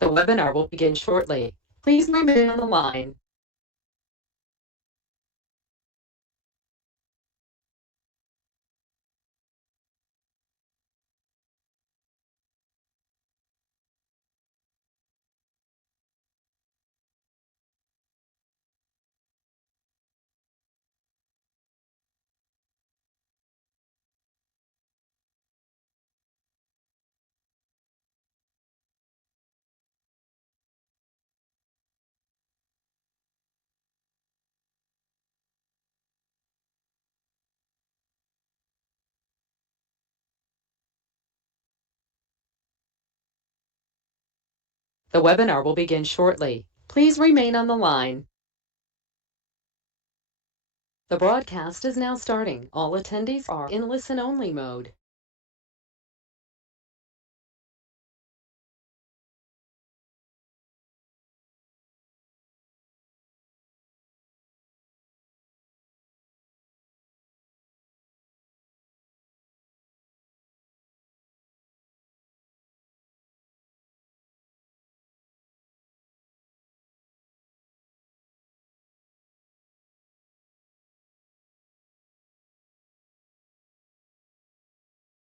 The webinar will begin shortly. Please remain on the line. The webinar will begin shortly. Please remain on the line. The broadcast is now starting. All attendees are in listen-only mode.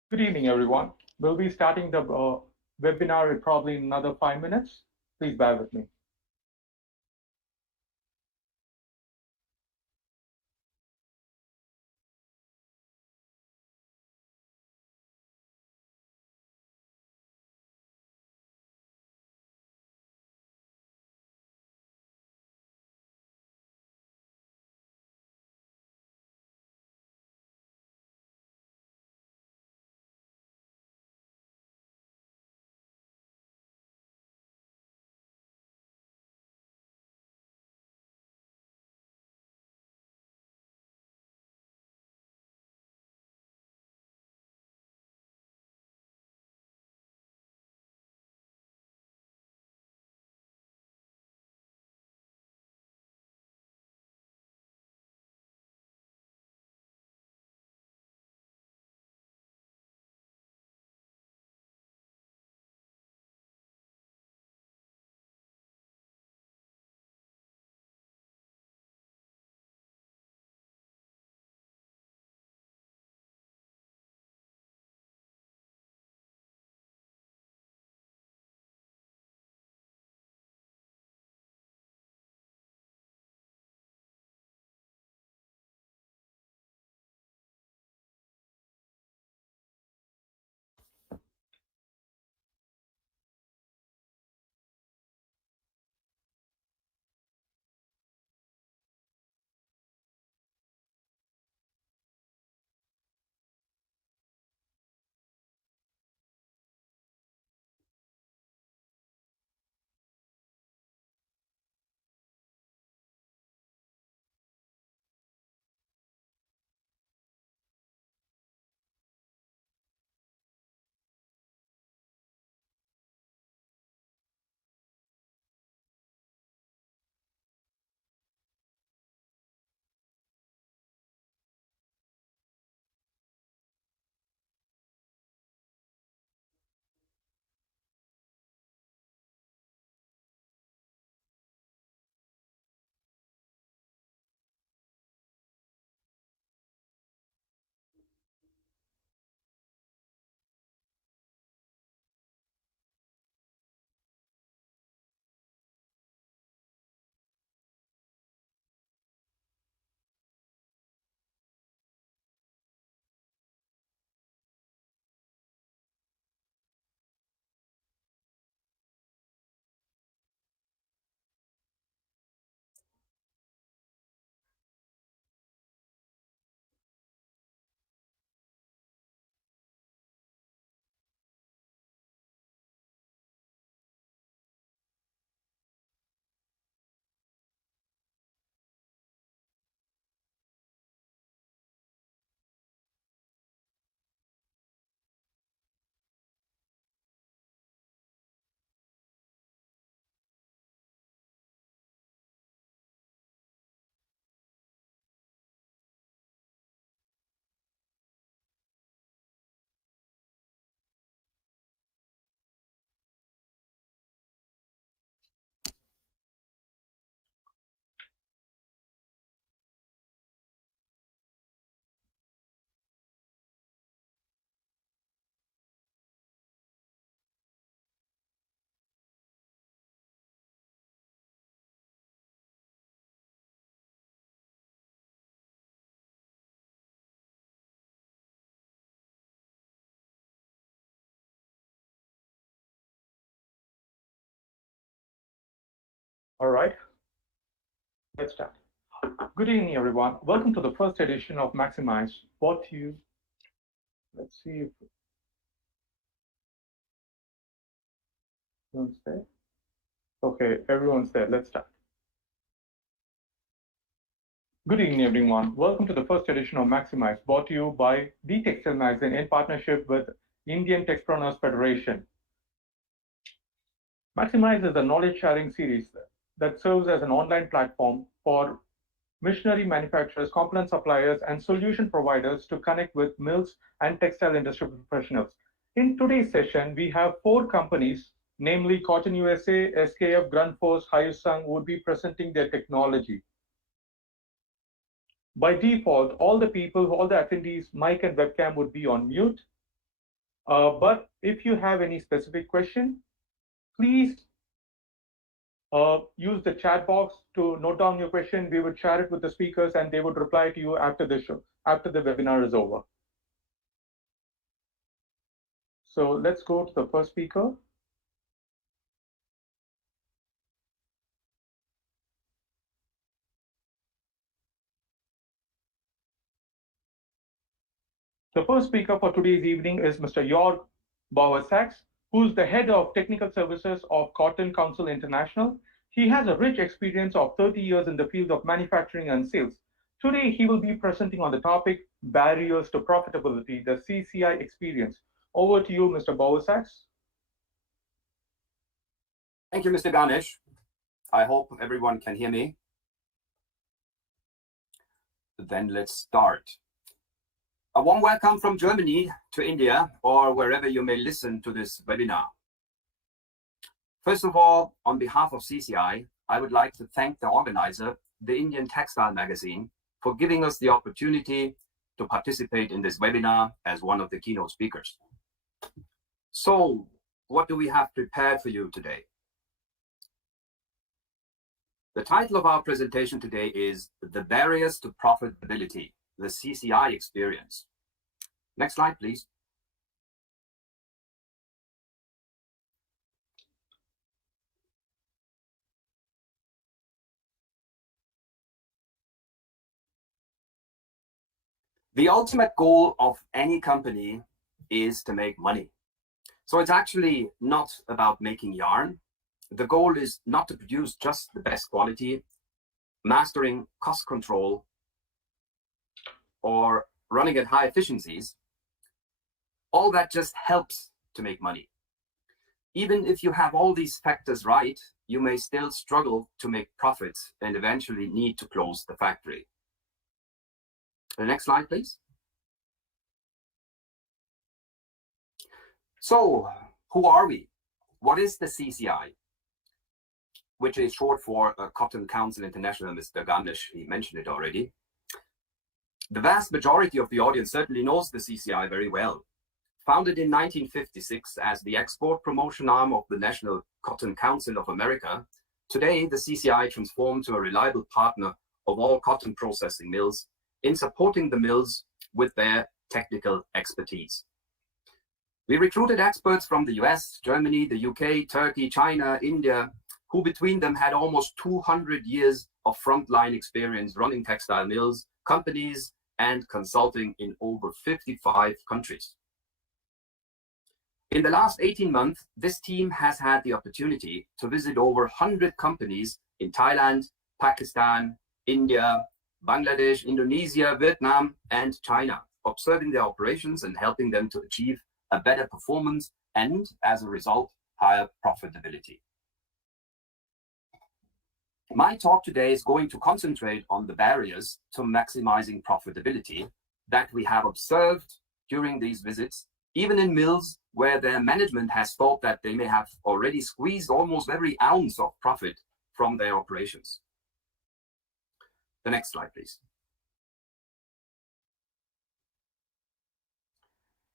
Good evening, everyone. We'll be starting the webinar probably in another 5 minutes. Please bear with me. All right, let's start. Good evening, everyone. Welcome to the first edition of Maximize. Brought to you. Let's see if everyone's there. Okay, everyone's there. Let's start. Good evening, everyone. Welcome to the first edition of Maximize, brought to you by the Textile magazine in partnership with Indian Textpreneurs Federation. Maximize is a knowledge-sharing series that serves as an online platform for machinery manufacturers, component suppliers, and solution providers to connect with mills and textile industry professionals. In today's session, we have 4 companies, namely Cotton USA, SKF, GRUNDFOS, Hyosung, would be presenting their technology. By default, all the attendees, mic and webcam would be on mute. But if you have any specific question, please use the chat box to note down your question. We would share it with the speakers and they would reply to you after the show, after the webinar is over. So let's go to the first speaker. The first speaker for today's evening is Mr. Jörg Bauer-Sachs, who's the head of technical services of Cotton Council International. He has a rich experience of 30 years in the field of manufacturing and sales. Today, he will be presenting on the topic Barriers to Profitability, the CCI experience. Over to you, Mr. Bauer-Sachs. Thank you, Mr. Ganesh. I hope everyone can hear me. Then let's start. A warm welcome from Germany to India, or wherever you may listen to this webinar. First of all, on behalf of CCI, I would like to thank the organizer, the Indian Textile magazine, for giving us the opportunity to participate in this webinar as one of the keynote speakers. So, what do we have prepared for you today? The title of our presentation today is The Barriers to Profitability, the CCI experience. Next slide, please. The ultimate goal of any company is to make money. So it's actually not about making yarn. The goal is not to produce just the best quality, mastering cost control, or running at high efficiencies. All that just helps to make money. Even if you have all these factors right, you may still struggle to make profits and eventually need to close the factory. The next slide, please. So, who are we? What is the CCI? Which is short for Cotton Council International. Mr. Ganesh, he mentioned it already. The vast majority of the audience certainly knows the CCI very well. Founded in 1956 as the export promotion arm of the National Cotton Council of America, today the CCI transformed to a reliable partner of all cotton processing mills in supporting the mills with their technical expertise. We recruited experts from the US, Germany, the UK, Turkey, China, India, who between them had almost 200 years of frontline experience running textile mills, companies, and consulting in over 55 countries. In the last 18 months, this team has had the opportunity to visit over 100 companies in Thailand, Pakistan, India, Bangladesh, Indonesia, Vietnam, and China, observing their operations and helping them to achieve a better performance and, as a result, higher profitability. My talk today is going to concentrate on the barriers to maximizing profitability that we have observed during these visits, even in mills where their management has thought that they may have already squeezed almost every ounce of profit from their operations. The next slide, please.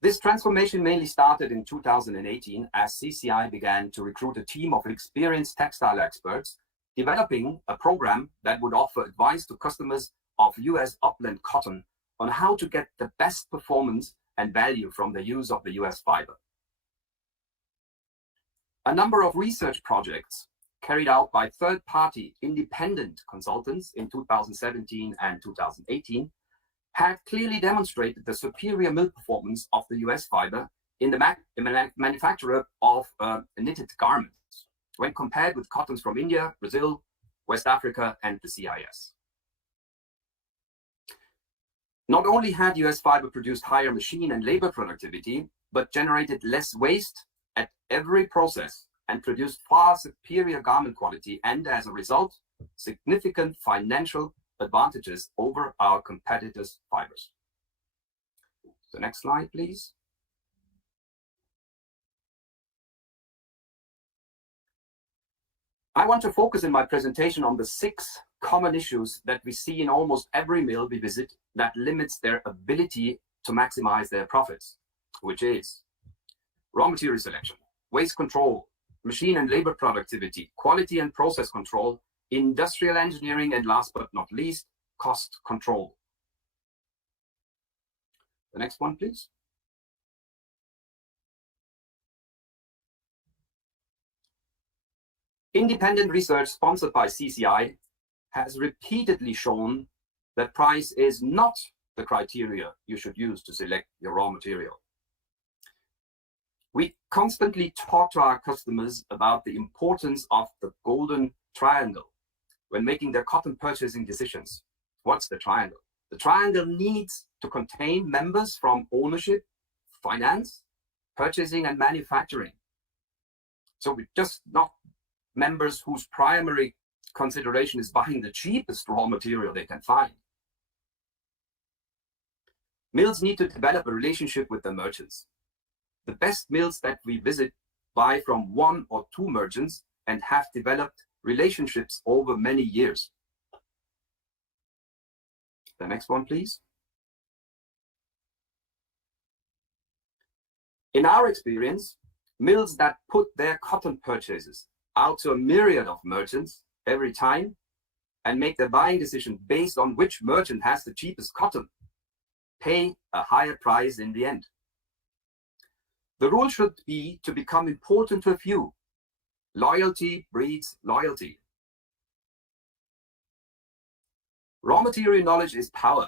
This transformation mainly started in 2018 as CCI began to recruit a team of experienced textile experts, developing a program that would offer advice to customers of US upland cotton on how to get the best performance and value from the use of the US fiber. A number of research projects carried out by third-party independent consultants in 2017 and 2018 have clearly demonstrated the superior mill performance of the US fiber in the manufacture of knitted garments when compared with cottons from India, Brazil, West Africa, and the CIS. Not only had US fiber produced higher machine and labor productivity, but generated less waste at every process and produced far superior garment quality, and as a result, significant financial advantages over our competitors' fibers. The next slide, please. I want to focus in my presentation on the 6 common issues that we see in almost every mill we visit that limits their ability to maximize their profits, which is raw material selection, waste control, machine and labor productivity, quality and process control, industrial engineering, and last but not least, cost control. The next one, please. Independent research sponsored by CCI has repeatedly shown that price is not the criteria you should use to select your raw material. We constantly talk to our customers about the importance of the golden triangle when making their cotton purchasing decisions. What's the triangle? The triangle needs to contain members from ownership, finance, purchasing, and manufacturing. So we're just not members whose primary consideration is buying the cheapest raw material they can find. Mills need to develop a relationship with the merchants. The best mills that we visit buy from 1 or 2 merchants and have developed relationships over many years. The next one, please. In our experience, mills that put their cotton purchases out to a myriad of merchants every time and make their buying decision based on which merchant has the cheapest cotton pay a higher price in the end. The rule should be to become important to a few. Loyalty breeds loyalty. Raw material knowledge is power.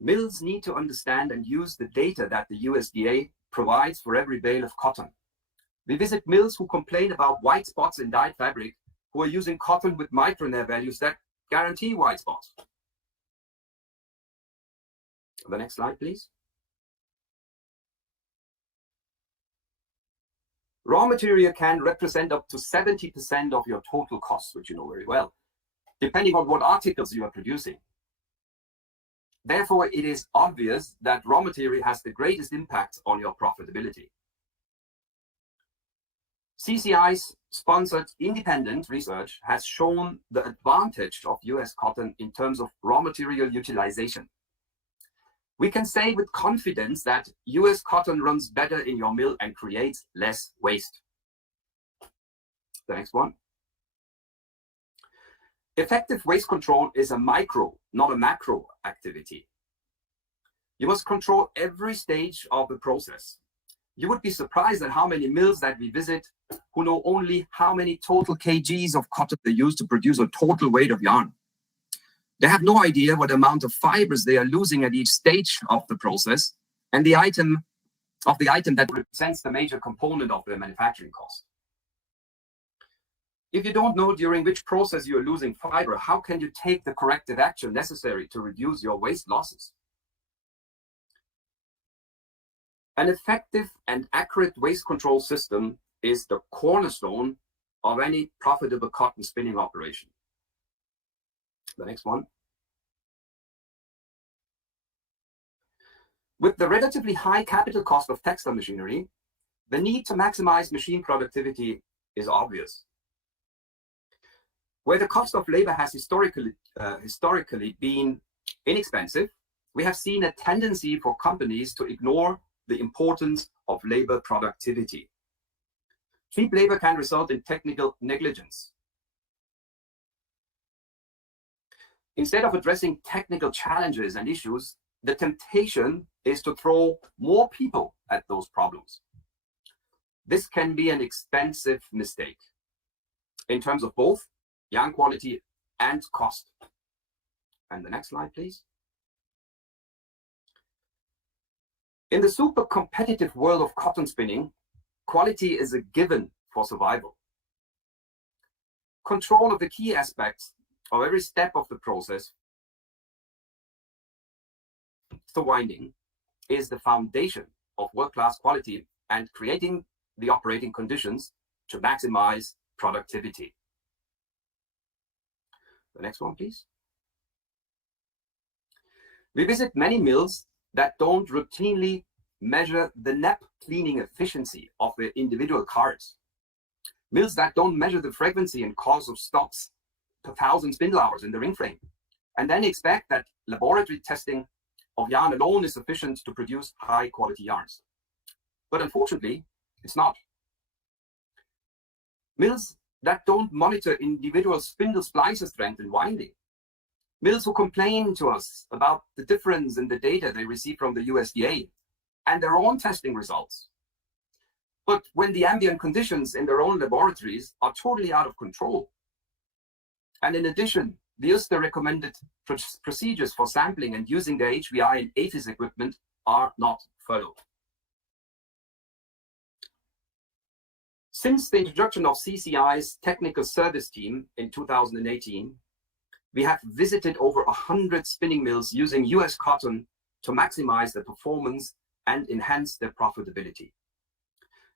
Mills need to understand and use the data that the USDA provides for every bale of cotton. We visit mills who complain about white spots in dyed fabric, who are using cotton with micronair values that guarantee white spots. The next slide, please. Raw material can represent up to 70% of your total costs, which you know very well, depending on what articles you are producing. Therefore, it is obvious that raw material has the greatest impact on your profitability. CCI's sponsored independent research has shown the advantage of US cotton in terms of raw material utilization. We can say with confidence that US cotton runs better in your mill and creates less waste. The next one. Effective waste control is a micro, not a macro activity. You must control every stage of the process. You would be surprised at how many mills that we visit who know only how many total kgs of cotton they use to produce a total weight of yarn. They have no idea what amount of fibers they are losing at each stage of the process and the item that represents the major component of the manufacturing cost. If you don't know during which process you are losing fiber, how can you take the corrective action necessary to reduce your waste losses? An effective and accurate waste control system is the cornerstone of any profitable cotton spinning operation. The next one. With the relatively high capital cost of textile machinery, the need to maximize machine productivity is obvious. Where the cost of labor has historically been inexpensive, we have seen a tendency for companies to ignore the importance of labor productivity. Cheap labor can result in technical negligence. Instead of addressing technical challenges and issues, the temptation is to throw more people at those problems. This can be an expensive mistake. in terms of both yarn quality and cost. And the next slide, please. In the super competitive world of cotton spinning, quality is a given for survival. Control of the key aspects of every step of the process, the winding, is the foundation of world-class quality and creating the operating conditions to maximize productivity. The next one, please. We visit many mills that don't routinely measure the nap cleaning efficiency of their individual cards. Mills that don't measure the frequency and cause of stops per 1,000 spindle hours in the ring frame, and then expect that laboratory testing of yarn alone is sufficient to produce high quality yarns. But unfortunately, it's not. Mills that don't monitor individual spindle splicer strength and winding. Mills who complain to us about the difference in the data they receive from the USDA and their own testing results. But when the ambient conditions in their own laboratories are totally out of control, and in addition, the USDA recommended procedures for sampling and using the HVI and APHIS equipment are not followed. Since the introduction of CCI's technical service team in 2018, we have visited over 100 spinning mills using US cotton to maximize their performance and enhance their profitability.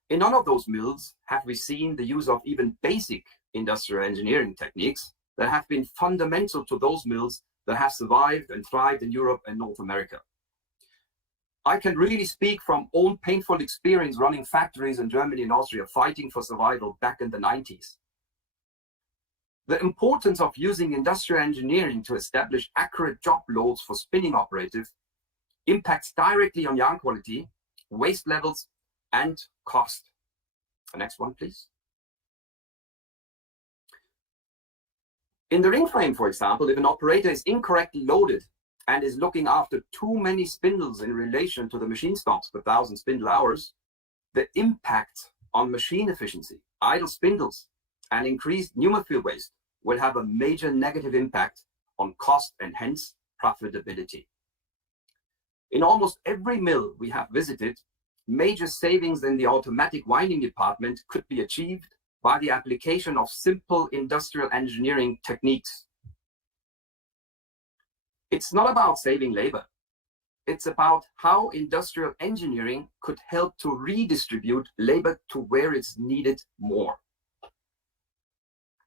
In none of those mills have we seen the use of even basic industrial engineering techniques that have been fundamental to those mills that have survived and thrived in Europe and North America. I can really speak from own painful experience running factories in Germany and Austria fighting for survival back in the 90s. The importance of using industrial engineering to establish accurate job loads for spinning operatives impacts directly on yarn quality, waste levels, and cost. The next one, please. In the ring frame, for example, if an operator is incorrectly loaded and is looking after too many spindles in relation to the machine stops per 1,000 spindle hours, the impact on machine efficiency, idle spindles, and increased pneumofuel waste will have a major negative impact on cost and hence profitability. In almost every mill we have visited, major savings in the automatic winding department could be achieved by the application of simple industrial engineering techniques. It's not about saving labor. It's about how industrial engineering could help to redistribute labor to where it's needed more.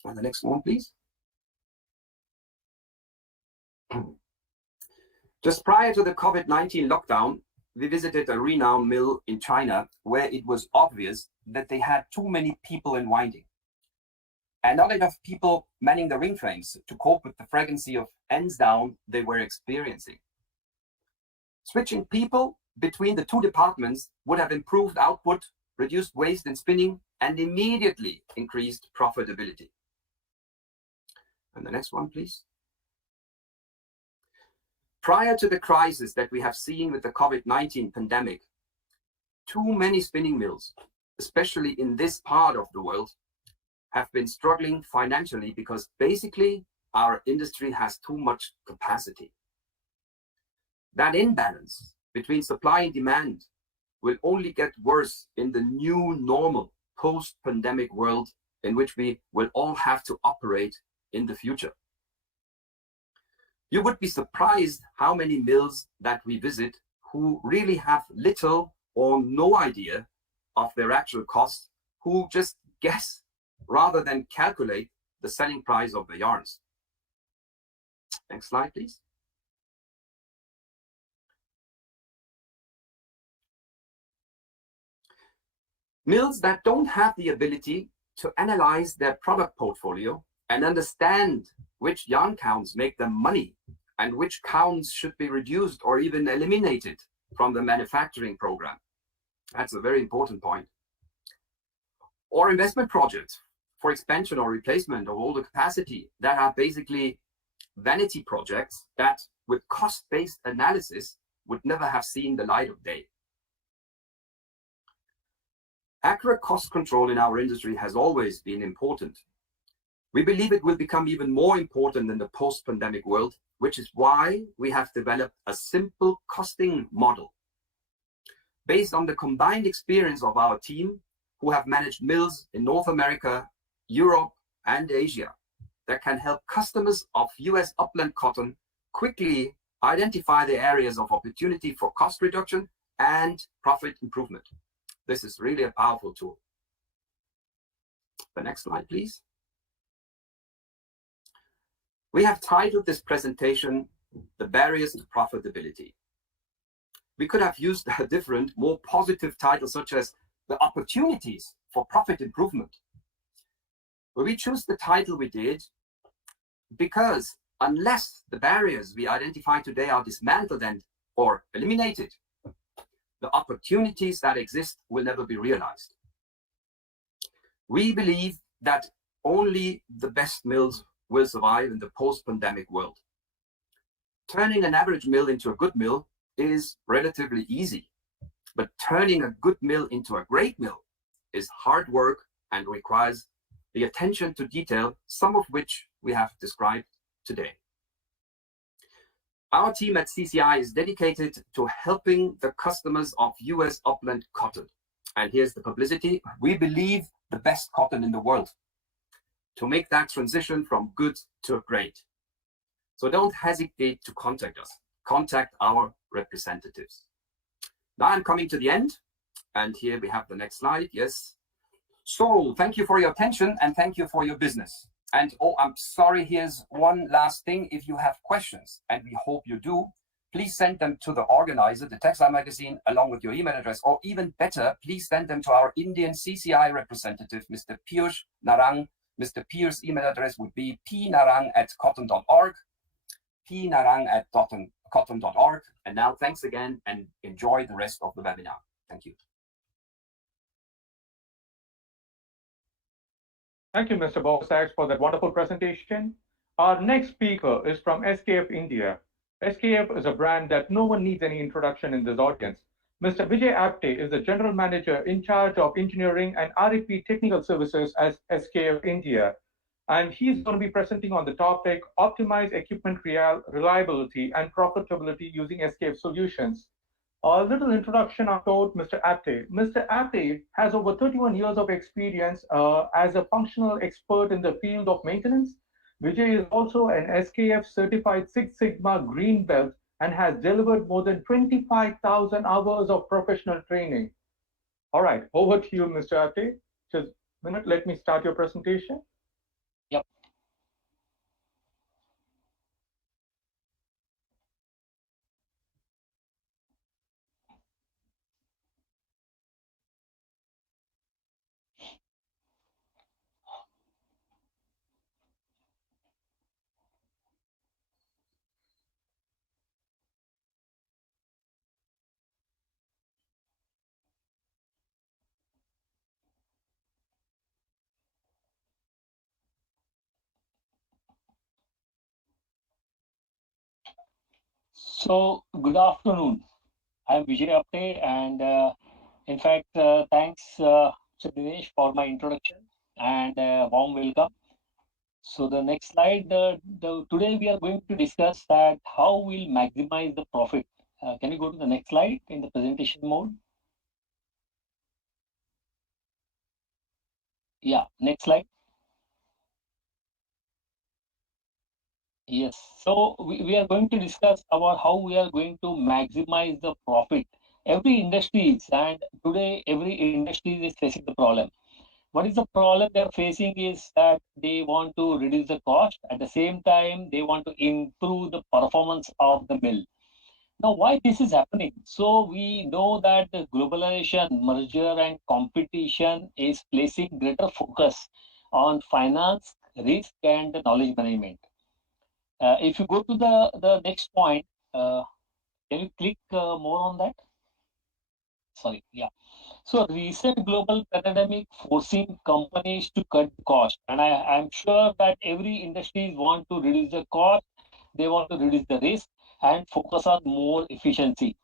And the next one, please. Just prior to the COVID-19 lockdown, we visited a renowned mill in China where it was obvious that they had too many people in winding and not enough people manning the ring frames to cope with the frequency of ends down they were experiencing. Switching people between the two departments would have improved output, reduced waste in spinning, and immediately increased profitability. And the next one, please. Prior to the crisis that we have seen with the COVID-19 pandemic, too many spinning mills, especially in this part of the world, have been struggling financially because basically our industry has too much capacity. That imbalance between supply and demand will only get worse in the new normal post-pandemic world in which we will all have to operate in the future. You would be surprised how many mills that we visit who really have little or no idea of their actual costs, who just guess rather than calculate the selling price of the yarns. Next slide, please. Mills that don't have the ability to analyze their product portfolio and understand which yarn counts make them money and which counts should be reduced or even eliminated from the manufacturing program. That's a very important point. Or investment projects for expansion or replacement of older capacity that are basically vanity projects that with cost-based analysis would never have seen the light of day. Accurate cost control in our industry has always been important, We believe it will become even more important in the post-pandemic world, which is why we have developed a simple costing model based on the combined experience of our team who have managed mills in North America, Europe, and Asia that can help customers of US upland cotton quickly identify the areas of opportunity for cost reduction and profit improvement. This is really a powerful tool. The next slide, please. We have titled this presentation, The Barriers to Profitability. We could have used a different, more positive title, such as The Opportunities for Profit Improvement. But we chose the title we did because unless the barriers we identify today are dismantled and or eliminated, the opportunities that exist will never be realized. We believe that only the best mills will survive in the post-pandemic world. Turning an average mill into a good mill is relatively easy, but turning a good mill into a great mill is hard work and requires the attention to detail, some of which we have described today. Our team at CCI is dedicated to helping the customers of US upland cotton. And here's the publicity. We believe the best cotton in the world to make that transition from good to great. So don't hesitate to contact us. Contact our representatives. Now I'm coming to the end. And here we have the next slide. Yes. So thank you for your attention and thank you for your business. And oh, I'm sorry, here's one last thing. If you have questions, and we hope you do, please send them to the organizer, the Textile magazine, along with your email address, or even better, please send them to our Indian CCI representative, Mr. Piyush Narang. Mr. Piyush's email address would be pnarang@cotton.org, pnarang@cotton.org. And now thanks again and enjoy the rest of the webinar. Thank you. Thank you, Mr. Bosax, for that wonderful presentation. Our next speaker is from SKF India. SKF is a brand that no one needs any introduction in this audience. Mr. Vijay Apte is the General Manager in charge of Engineering and R&D Technical Services at SKF India. And he's going to be presenting on the topic, Optimize Equipment Reliability and Profitability using SKF Solutions. A little introduction about Mr. Apte. Mr. Apte has over 31 years of experience as a functional expert in the field of maintenance. Vijay is also an SKF certified Six Sigma Green Belt and has delivered more than 25,000 hours of professional training. All right, over to you, Mr. Apte. Just a minute, let me start your presentation. Yep. So, good afternoon. I'm Vijay Apte, and in fact, thanks, Mr. Dinesh, for my introduction and warm welcome. So, the next slide. Today we are going to discuss that how we'll maximize the profit. Can you go to the next slide in the presentation mode? Yeah, next slide. Yes, so we are going to discuss about how we are going to maximize the profit. Every industry is, and today every industry is facing the problem. What is the problem they're facing is that they want to reduce the cost. At the same time, they want to improve the performance of the mill. Now, why this is happening? So we know that the globalization, merger and competition is placing greater focus on finance, risk and the knowledge management. If you go to the next point, can you click more on that? Sorry, yeah. So recent global pandemic forcing companies to cut cost, and I'm sure that every industry want to reduce the cost, they want to reduce the risk and focus on more efficiency.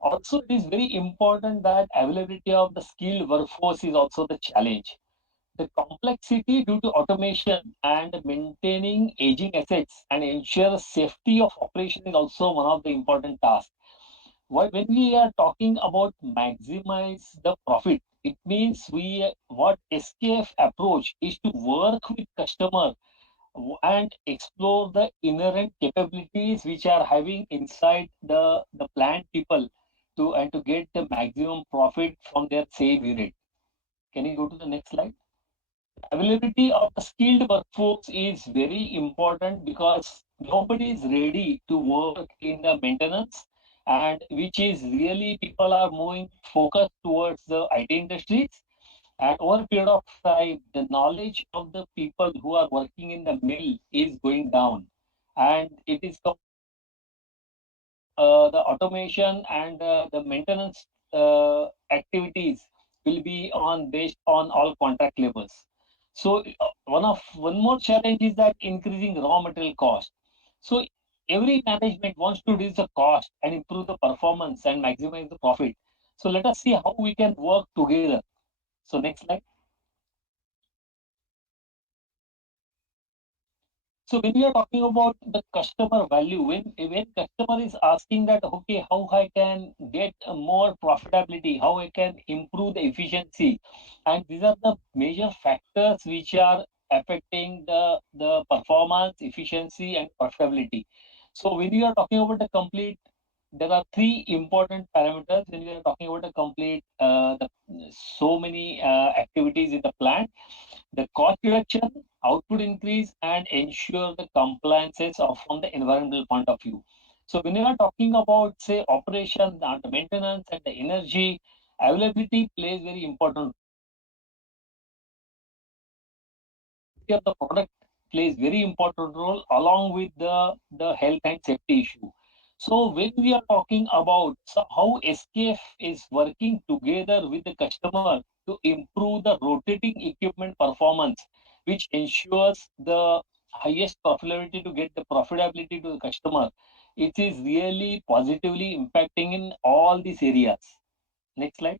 Also, it is very important that availability of the skilled workforce is also the challenge. The complexity due to automation and maintaining aging assets and ensure safety of operation is also one of the important tasks. When we are talking about maximize the profit, it means what SKF approach is to work with customer and explore the inherent capabilities which are having inside the plant people to get the maximum profit from their same unit. Can you go to the next slide? Availability of the skilled workforce is very important because nobody is ready to work in the maintenance, and which is really people are moving focus towards the IT industries. And over a period of time, the knowledge of the people who are working in the mill is going down, and it is the automation and the maintenance activities will be on based on all contract labors. So one more challenge is that increasing raw material cost. So every management wants to reduce the cost and improve the performance and maximize the profit. So let us see how we can work together. So next slide. So when we are talking about the customer value, when customer is asking that, okay, how I can get more profitability, how I can improve the efficiency, and these are the major factors which are affecting the performance, efficiency, and profitability. So when you are talking about the complete, there are three important parameters when we are talking about a complete so many activities in the plant: the cost reduction, output increase, and ensure the compliances of from the environmental point of view. So when you are talking about say operation and the maintenance and the energy, availability plays very important. Of the product plays very important role along with the health and safety issue. So when we are talking about how SKF is working together with the customer to improve the rotating equipment performance, which ensures the highest profitability to get the profitability to the customer, it is really positively impacting in all these areas. Next slide.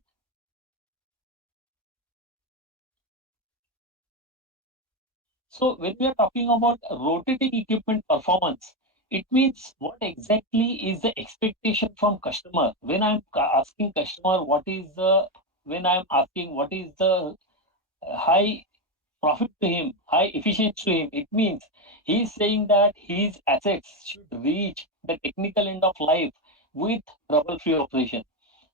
So when we are talking about rotating equipment performance, it means what exactly is the expectation from customer. When I'm asking customer what is the, when I'm asking what is the high profit to him, high efficiency to him, it means he's saying that his assets should reach the technical end of life with trouble-free operation.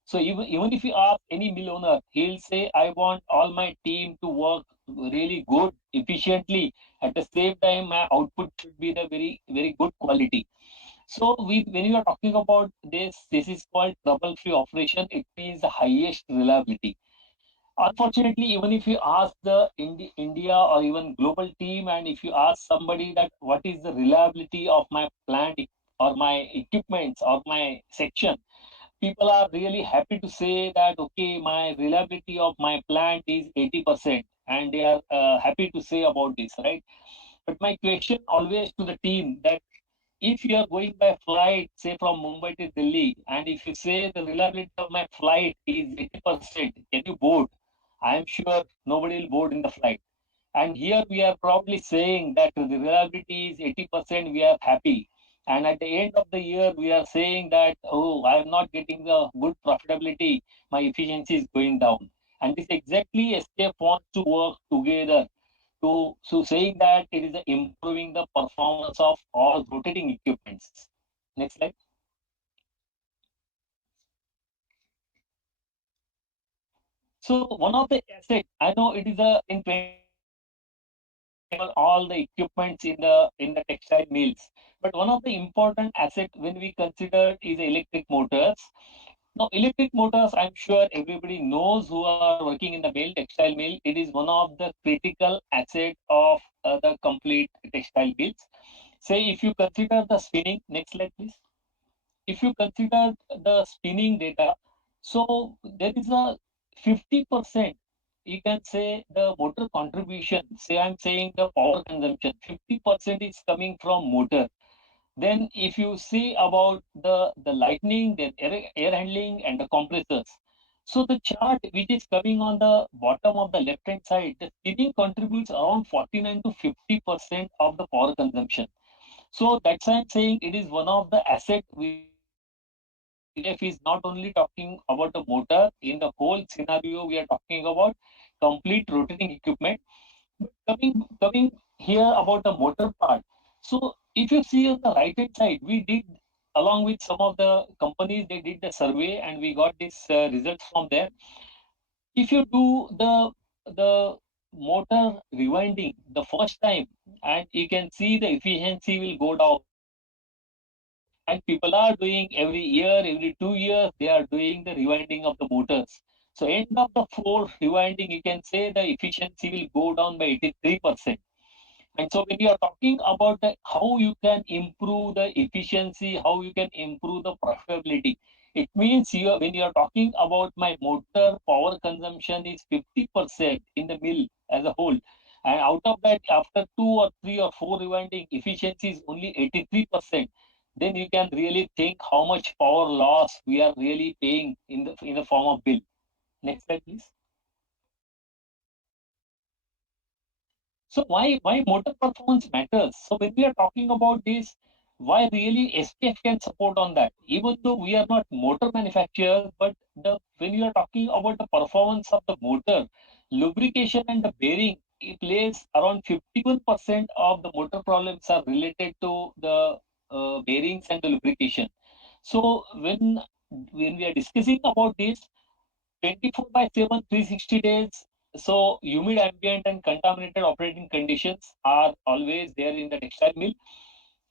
So even if you ask any mill owner, he'll say, I want all my team to work really good, efficiently. At the same time, my output should be the very good quality. So when you are talking about this is called trouble-free operation. It means the highest reliability. Unfortunately, even if you ask the India or even global team, and if you ask somebody that what is the reliability of my plant or my equipments or my section, people are really happy to say that okay, my reliability of my plant is 80%, and they are happy to say about this, right? But my question always to the team that if you are going by flight, say from Mumbai to Delhi, and if you say the reliability of my flight is 80%, can you board? I am sure nobody will board in the flight. And here we are probably saying that the reliability is 80%, we are happy. And at the end of the year, we are saying that, oh, I am not getting the good profitability, my efficiency is going down. And this exactly SKF wants to work together to saying that it is improving the performance of all rotating equipments. Next slide. So one of the assets, I know it is a in all the equipments in the textile mills. But one of the important asset when we consider is electric motors. Now, electric motors, I'm sure everybody knows who are working in the mill, textile mill. It is one of the critical asset of the complete textile mills. Say if you consider the spinning, next slide please. If you consider the spinning data, so there is a 50%, you can say the motor contribution, say I'm saying the power consumption, 50% is coming from motor. Then if you see about the lightning, then air handling and the compressors, So the chart which is coming on the bottom of the left hand side, the spinning contributes around 49 to 50% of the power consumption. So that's why I'm saying it is one of the asset which if is not only talking about the motor. In the whole scenario, we are talking about complete rotating equipment. But coming here about the motor part. So if you see on the right hand side, we did along with some of the companies, they did the survey and we got this results from there. If you do the motor rewinding the first time, and you can see the efficiency will go down, and people are doing every year, every 2 years, they are doing the rewinding of the motors. So end of the floor rewinding, you can say the efficiency will go down by 83%. And so when you are talking about how you can improve the efficiency, how you can improve the profitability, it means when you are talking about my motor power consumption is 50% in the mill as a whole. And out of that, after 2 or 3 or 4 rewinding, efficiency is only 83%. Then you can really think how much power loss we are really paying in the form of bill. Next slide, please. So why motor performance matters? So when we are talking about this, why really SKF can support on that? Even though we are not motor manufacturers, but when you are talking about the performance of the motor, lubrication and the bearing, it plays around 51% of the motor problems are related to the bearings and the lubrication. So when we are discussing about this, 24 by 7, 360 days. So humid ambient and contaminated operating conditions are always there in the textile mill.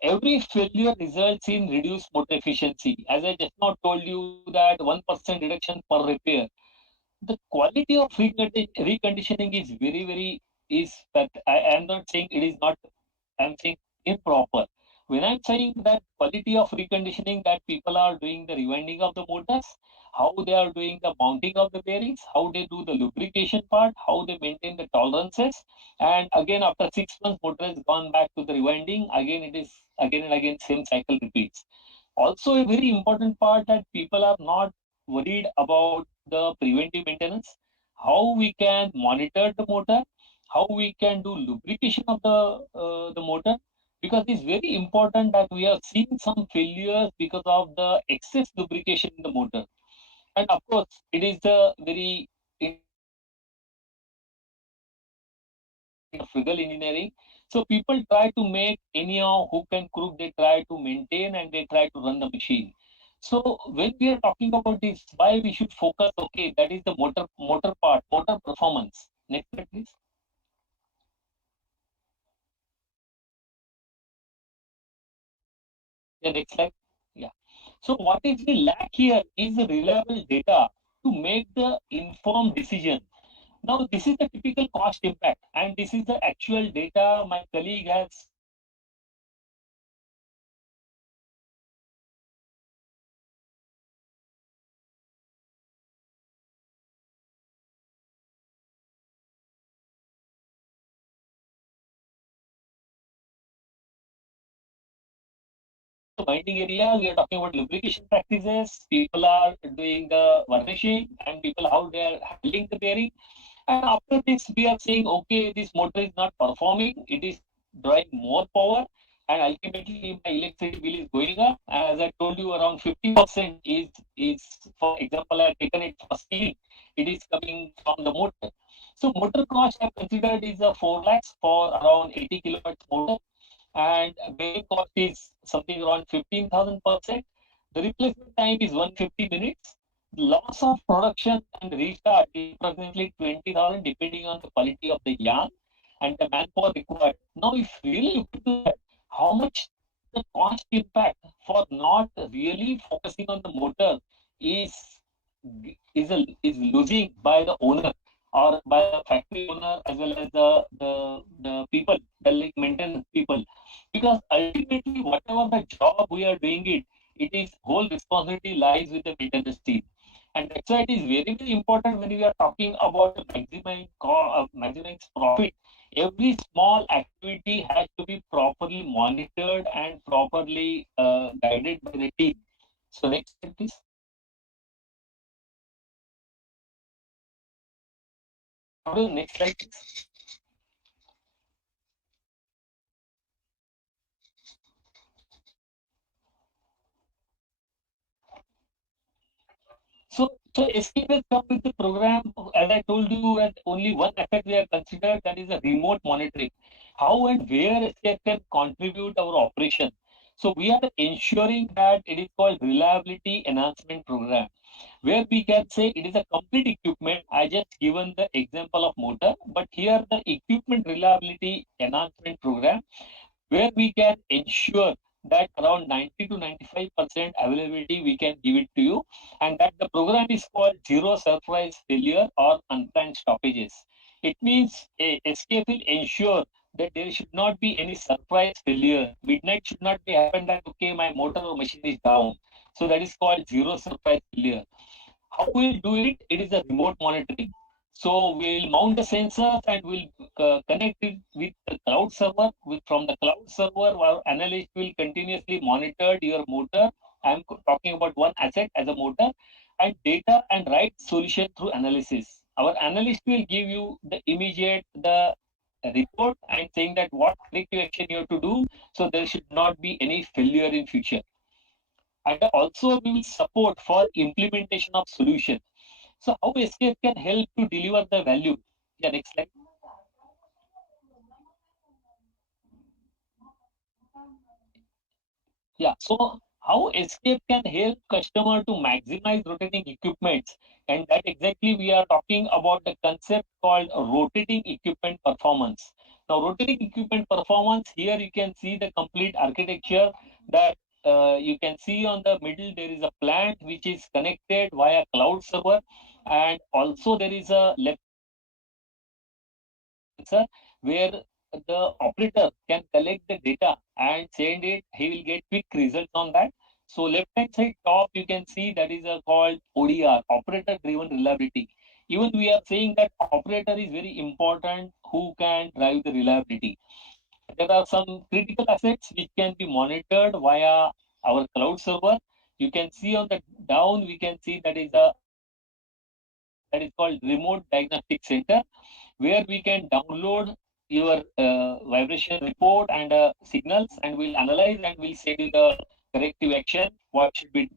Every failure results in reduced motor efficiency. As I just now told you that 1% reduction per repair. The quality of reconditioning is very is that I am not saying it is not, I'm saying improper. When I'm saying that quality of reconditioning, that people are doing the rewinding of the motors, how they are doing the mounting of the bearings, how they do the lubrication part, how they maintain the tolerances, and again after 6 months, motor has gone back to the rewinding. Again, it is again and again same cycle repeats. Also, a very important part that people are not worried about the preventive maintenance, how we can monitor the motor, how we can do lubrication of the motor, because it's very important that we have seen some failures because of the excess lubrication in the motor. And of course, it is the very frugal engineering. So people try to make anyhow who can crook, they try to maintain and they try to run the machine. So when we are talking about this, why we should focus, okay, that is the motor part, motor performance. Next slide, please. Yeah, next slide. Yeah. So what is we lack here is the reliable data to make the informed decision. Now, this is the typical cost impact, and this is the actual data my colleague has binding area. We are talking about lubrication practices. People are doing the varnishing, and people how they are handling the bearing. And after this, we are saying, okay, this motor is not performing. It is drawing more power, and ultimately my electricity bill is going up. As I told you, around 50% is for example, I have taken it for stealing. It is coming from the motor. So motor cost I have considered is a 4 lakhs for around 80 kilowatts motor, and bearing cost is something around 15,000 per set. The replacement time is 150 minutes. Loss of production and restart is approximately 20,000 depending on the quality of the yarn and the manpower required. Now, if really look into that, how much the cost impact for not really focusing on the motor is is losing by the owner or by the factory owner as well as the people, the like maintenance people, because ultimately whatever the job we are doing it is whole responsibility lies with the maintenance team. And that's why it is very important when we are talking about maximizing profit. Every small activity has to be properly monitored and properly guided by the team. So next slide, please. Next slide, please. So SKF has come with the program, as I told you, and only one aspect we have considered, that is a remote monitoring. How and where SKF can contribute our operation. So we are ensuring that it is called reliability enhancement program, where we can say it is a complete equipment. I just given the example of motor, but here the equipment reliability enhancement program, where we can ensure that around 90 to 95% availability we can give it to you, and that the program is called zero surprise failure or unplanned stoppages. It means a SKF will ensure that there should not be any surprise failure. Midnight should not be happen that okay, my motor or machine is down. So that is called zero surprise failure. How we'll do it? It is a remote monitoring. So we'll mount the sensors and we'll connect it with the cloud server. From the cloud server, our analyst will continuously monitor your motor. I'm talking about one asset as a motor, and data and right solution through analysis. Our analyst will give you the immediate the report and saying that what corrective action you have to do, so there should not be any failure in future. And also we will support for implementation of solution. So how SKF can help to deliver the value? Yeah, next slide. Yeah, so how SKF can help customer to maximize rotating equipments, and that exactly we are talking about the concept called rotating equipment performance. Now, rotating equipment performance, here you can see the complete architecture that you can see on the middle there is a plant which is connected via cloud server, and also there is a left sensor where the operator can collect the data and send it. He will get quick results on that. So left hand side top you can see that is a called ODR, operator driven reliability. Even we are saying that operator is very important who can drive the reliability. There are some critical assets which can be monitored via our cloud server. You can see on the down we can see that is that is called remote diagnostic center, where we can download your vibration report and signals, and we'll analyze and we'll send you the corrective action what should be,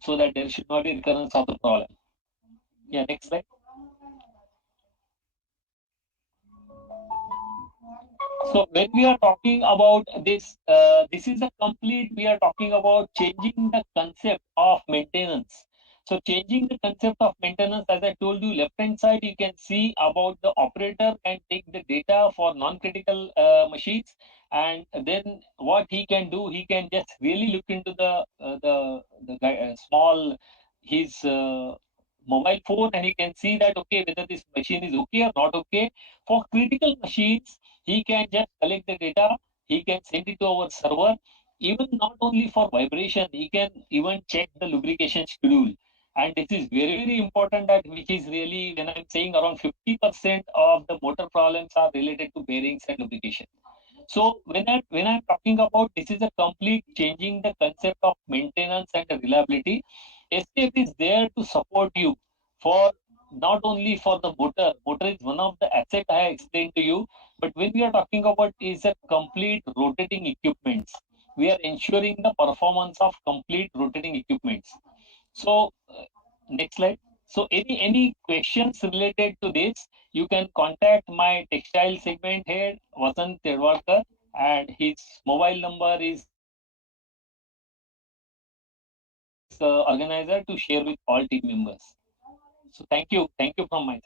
so that there should not be recurrence of the problem. Yeah, next slide. So when we are talking about this, this is a complete, we are talking about changing the concept of maintenance. So changing the concept of maintenance, as I told you, left hand side, you can see about the operator can take the data for non-critical machines. And then what he can do, he can just really look into the small, his mobile phone, and he can see that, okay, whether this machine is okay or not okay. For critical machines, he can just collect the data, he can send it to our server. Even not only for vibration, he can even check the lubrication schedule. And this is very, very important, that which is really, when I'm saying around 50% of the motor problems are related to bearings and lubrication. So when I'm talking about this is a complete changing the concept of maintenance and the reliability, SKF is there to support you for not only for the motor. Motor is one of the asset I explained to you, but when we are talking about is a complete rotating equipments, we are ensuring the performance of complete rotating equipments. So next slide. So any questions related to this, you can contact my textile segment head, Vasant Terwarkar, and his mobile number is organizer to share with all team members. So thank you from my side.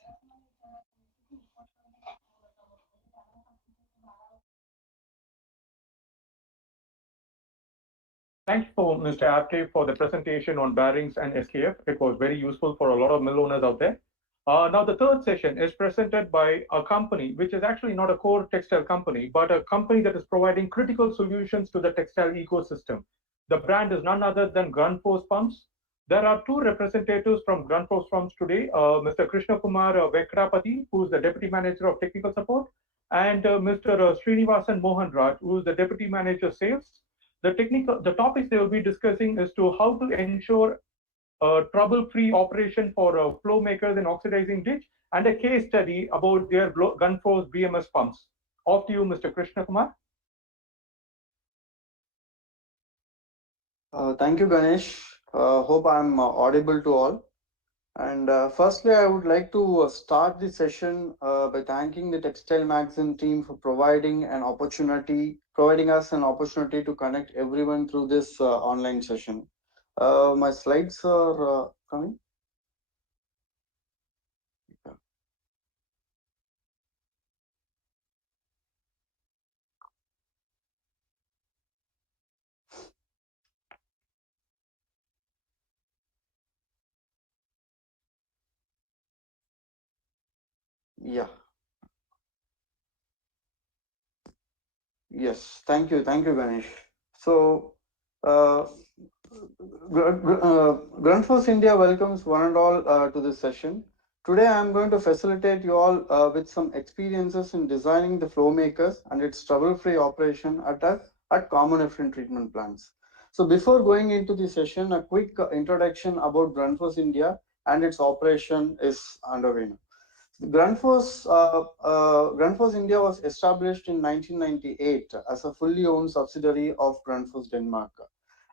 Thanks for Mr. Apte for the presentation on bearings and SKF. It was very useful for a lot of mill owners out there. Now, the third session is presented by a company which is actually not a core textile company, but a company that is providing critical solutions to the textile ecosystem. The brand is none other than GRUNDFOS pumps. There are two representatives from GRUNDFOS pumps today, Mr. Krishna Kumar Venkrapati, who is the Deputy Manager of Technical Support, and Mr. Srinivasan Mohan Raj, who is the Deputy Manager Sales. The topics they will be discussing is to how to ensure trouble-free operation for flow makers and oxidizing ditch, and a case study about their GRUNDFOS BMS pumps. Off to you, Mr. Krishna Kumar. Thank you, Ganesh. Hope I'm audible to all. And firstly, I would like to start the session by thanking the Textile Magazine team for providing us an opportunity to connect everyone through this online session. My slides are coming. Yeah. Yes. Thank you, Ganesh. So, GRUNDFOS India welcomes one and all to this session. Today, I am going to facilitate you all with some experiences in designing the Flowmakers and its trouble-free operation at common effluent treatment plants. So, before going into the session, a quick introduction about GRUNDFOS India and its operation is underway now. GRUNDFOS India was established in 1998 as a fully owned subsidiary of GRUNDFOS Denmark.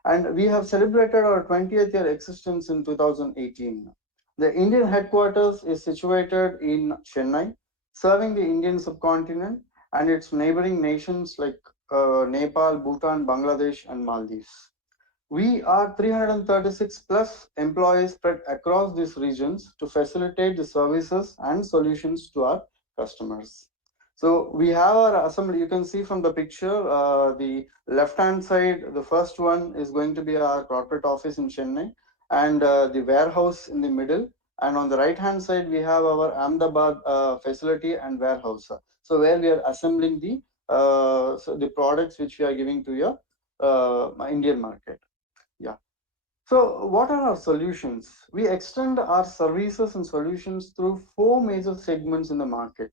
And we have celebrated our 20th year existence in 2018. The Indian headquarters is situated in Chennai, serving the Indian subcontinent and its neighboring nations like Nepal, Bhutan, Bangladesh, and Maldives. We are 336 plus employees spread across these regions to facilitate the services and solutions to our customers. So we have our assembly. You can see from the picture, the left-hand side, the first one is going to be our corporate office in Chennai, and the warehouse in the middle. And on the right-hand side, we have our Ahmedabad facility and warehouse. So where we are assembling the products which we are giving to your Indian market. Yeah. So what are our solutions? We extend our services and solutions through 4 major segments in the market.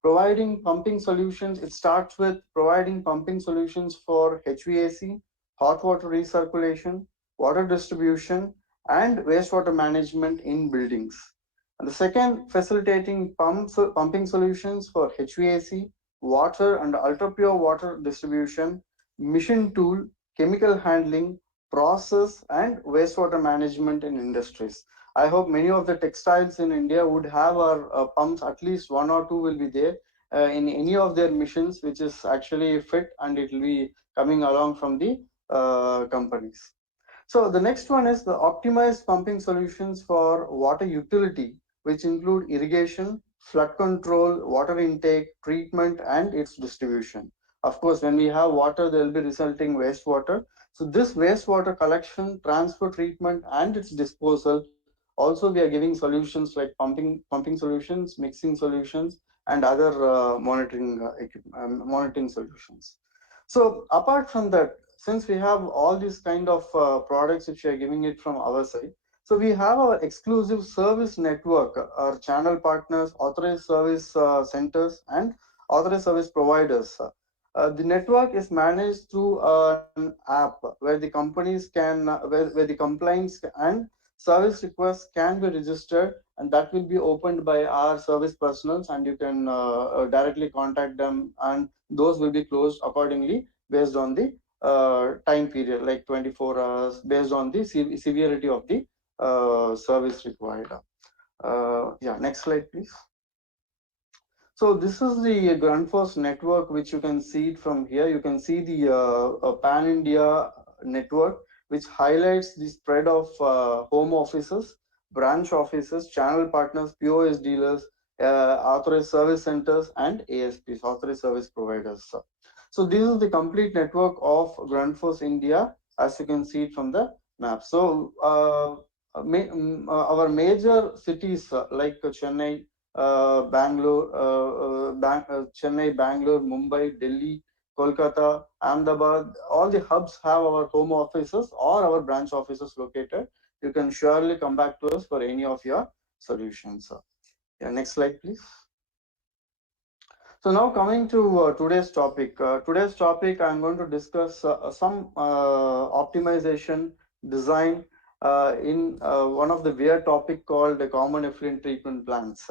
Providing pumping solutions, it starts with providing pumping solutions for HVAC, hot water recirculation, water distribution, and wastewater management in buildings. And the second, facilitating pumping solutions for HVAC, water and ultra pure water distribution, mission tool, chemical handling, process, and wastewater management in industries. I hope many of the textiles in India would have our pumps, at least 1 or 2 will be there in any of their missions, which is actually fit, and it will be coming along from the companies. So the next one is the optimized pumping solutions for water utility, which include irrigation, flood control, water intake, treatment, and its distribution. Of course, when we have water, there will be resulting wastewater. So this wastewater collection, transfer, treatment, and its disposal. Also, we are giving solutions like pumping solutions, mixing solutions, and other monitoring solutions. So apart from that, since we have all these kind of products which we are giving it from our side, so we have our exclusive service network, our channel partners, authorized service centers, and authorized service providers. The network is managed through an app where the companies can, where the complaints and service requests can be registered, and that will be opened by our service personnel, and you can directly contact them, and those will be closed accordingly based on the time period, like 24 hours, based on the severity of the service required. Yeah, next slide, please. So this is the GRUNDFOS network, which you can see it from here. You can see the pan-India network, which highlights the spread of home offices, branch offices, channel partners, POS dealers, authorized service centers, and ASPs, authorized service providers. So this is the complete network of GRUNDFOS India, as you can see it from the map. So our major cities like Chennai, Chennai, Bangalore, Mumbai, Delhi, Kolkata, Ahmedabad, all the hubs have our home offices or our branch offices located. You can surely come back to us for any of your solutions. Yeah, next slide, please. So now coming to today's topic. I'm going to discuss some optimization design in one of the weird topic called the common effluent treatment plants.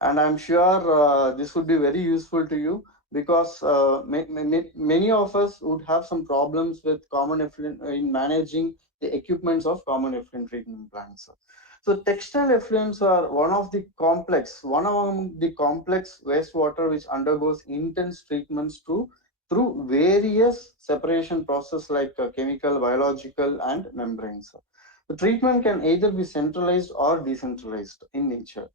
And I'm sure this would be very useful to you because many of us would have some problems with common effluent in managing the equipments of common effluent treatment plants. So textile effluents are one among the complex wastewater which undergoes intense treatments through various separation process like chemical, biological, and membranes. The treatment can either be centralized or decentralized in nature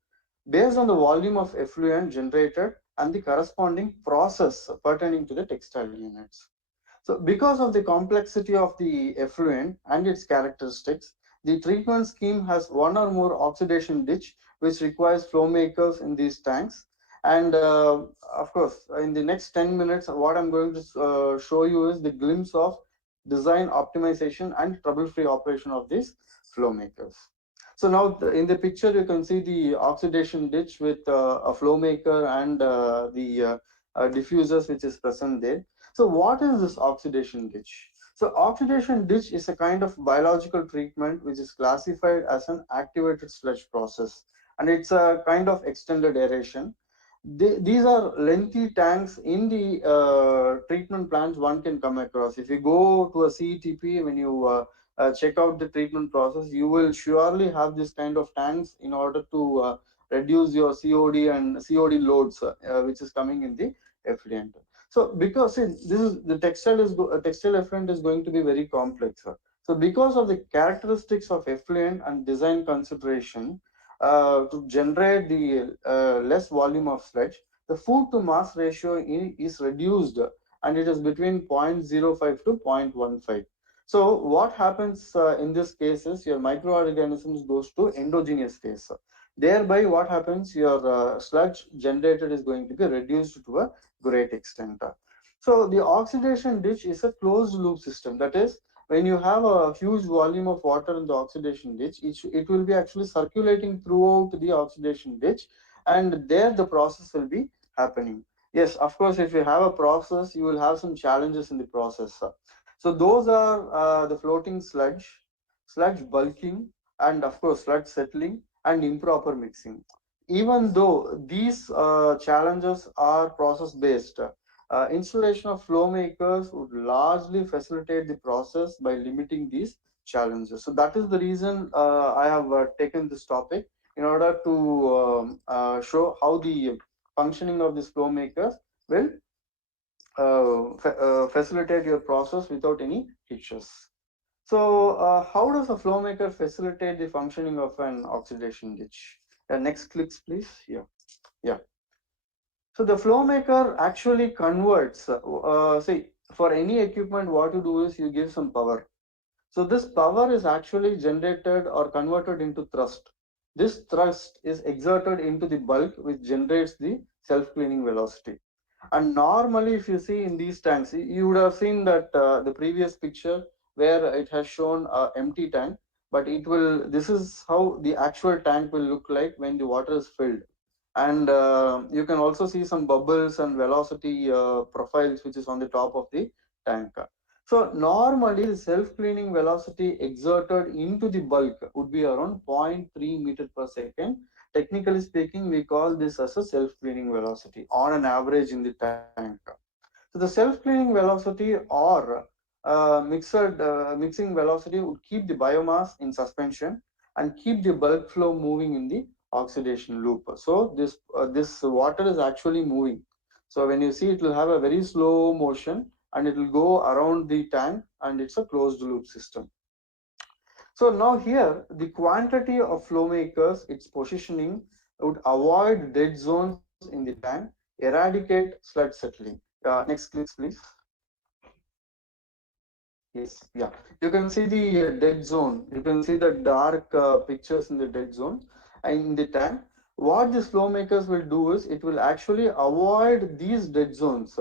based on the volume of effluent generated and the corresponding process pertaining to the textile units. So because of the complexity of the effluent and its characteristics, the treatment scheme has one or more oxidation ditch which requires flow makers in these tanks. And of course, in the next 10 minutes, what I'm going to show you is the glimpse of design optimization and trouble-free operation of these flow makers. So now in the picture, you can see the oxidation ditch with a flow maker and the diffusers which is present there. So what is this oxidation ditch? So oxidation ditch is a kind of biological treatment which is classified as an activated sludge process, and it's a kind of extended aeration. These are lengthy tanks in the treatment plants one can come across. If you go to a CETP, when you check out the treatment process, you will surely have this kind of tanks in order to reduce your COD and COD loads, which is coming in the effluent. So because this is the textile effluent is going to be very complex. So because of the characteristics of effluent and design consideration, to generate the less volume of sludge, the food to mass ratio is reduced, and it is between 0.05 to 0.15. So what happens in this case is your microorganisms goes to endogenous phase. Thereby what happens, your sludge generated is going to be reduced to a great extent. So the oxidation ditch is a closed loop system. That is, when you have a huge volume of water in the oxidation ditch, it will be actually circulating throughout the oxidation ditch, and there the process will be happening. Yes, of course, if you have a process, you will have some challenges in the process. So those are the floating sludge bulking, and of course sludge settling and improper mixing. Even though these challenges are process based, installation of flow makers would largely facilitate the process by limiting these challenges. So that is the reason I have taken this topic in order to show how the functioning of these flow makers will facilitate your process without any hitches. So how does a flow maker facilitate the functioning of an oxidation ditch? Next clicks, please. Yeah. So the flow maker actually converts, see, for any equipment, what you do is you give some power. So this power is actually generated or converted into thrust. This thrust is exerted into the bulk, which generates the self-cleaning velocity. And normally, if you see in these tanks, you would have seen that the previous picture where it has shown an empty tank, but this is how the actual tank will look like when the water is filled. And you can also see some bubbles and velocity profiles which is on the top of the tank. So normally the self-cleaning velocity exerted into the bulk would be around 0.3 meter per second. Technically speaking, we call this as a self-cleaning velocity on an average in the tank. So the self-cleaning velocity or mixing velocity would keep the biomass in suspension and keep the bulk flow moving in the oxidation loop. So this water is actually moving. So when you see, it will have a very slow motion and it will go around the tank, and it's a closed loop system. So now here, the quantity of flow makers, its positioning would avoid dead zones in the tank, eradicate sludge settling. Next clicks, please. Yes, yeah. You can see the dead zone. You can see the dark pictures in the dead zone in the tank. What these flow makers will do is it will actually avoid these dead zones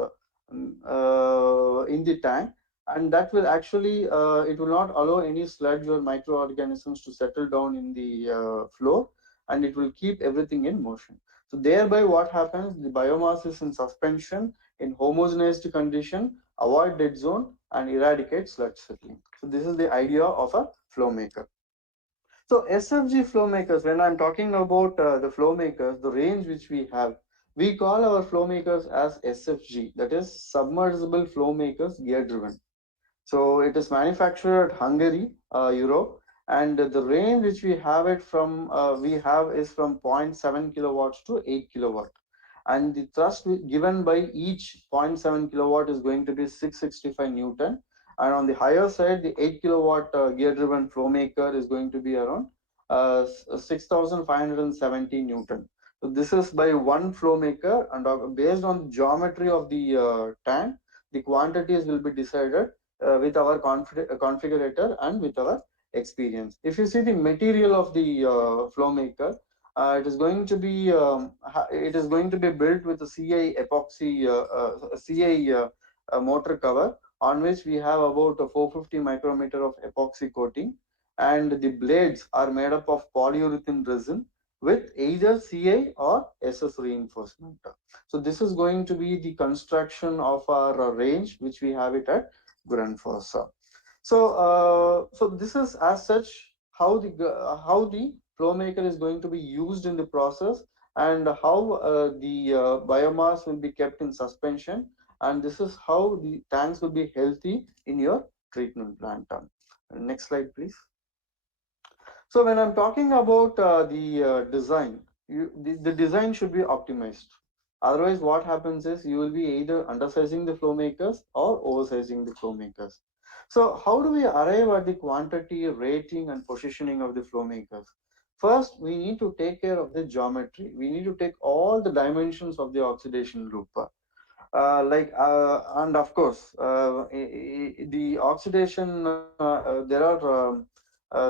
in the tank, and that will actually it will not allow any sludge or microorganisms to settle down in the floor, and it will keep everything in motion. So thereby what happens, the biomass is in suspension in homogenized condition, avoid dead zone and eradicate sludge settling. So this is the idea of a flow maker. So SFG flow makers, when I'm talking about the flow makers, the range which we have, we call our flow makers as SFG, that is submersible flow makers gear driven. So it is manufactured at Hungary, Europe, and the range which we have it from we have is from zero point 0.7 kilowatts to 8 kilowatt, and the thrust given by each zero point 0.7 kilowatt is going to be 665 Newton, and on the higher side the 8 kilowatt gear driven flow maker is going to be around 6570 Newton. So this is by one flow maker, and based on the geometry of the tank, the quantities will be decided with our configurator and with our experience. If you see the material of the flow maker, it is going to be built with a CI epoxy CI motor cover, on which we have about a 450 micrometer of epoxy coating, and the blades are made up of polyurethane resin with either CI or SS reinforcement. So this is going to be the construction of our range, which we have it at GRUNDFOS. So this is as such how the flow maker is going to be used in the process, and how the biomass will be kept in suspension, and this is how the tanks will be healthy in your treatment plant. Next slide, please. So when I'm talking about the design, the design should be optimized. Otherwise, what happens is you will be either undersizing the flow makers or oversizing the flow makers. So how do we arrive at the quantity, rating, and positioning of the flow makers? First, we need to take care of the geometry. We need to take all the dimensions of the oxidation loop. And of course, the oxidation, there are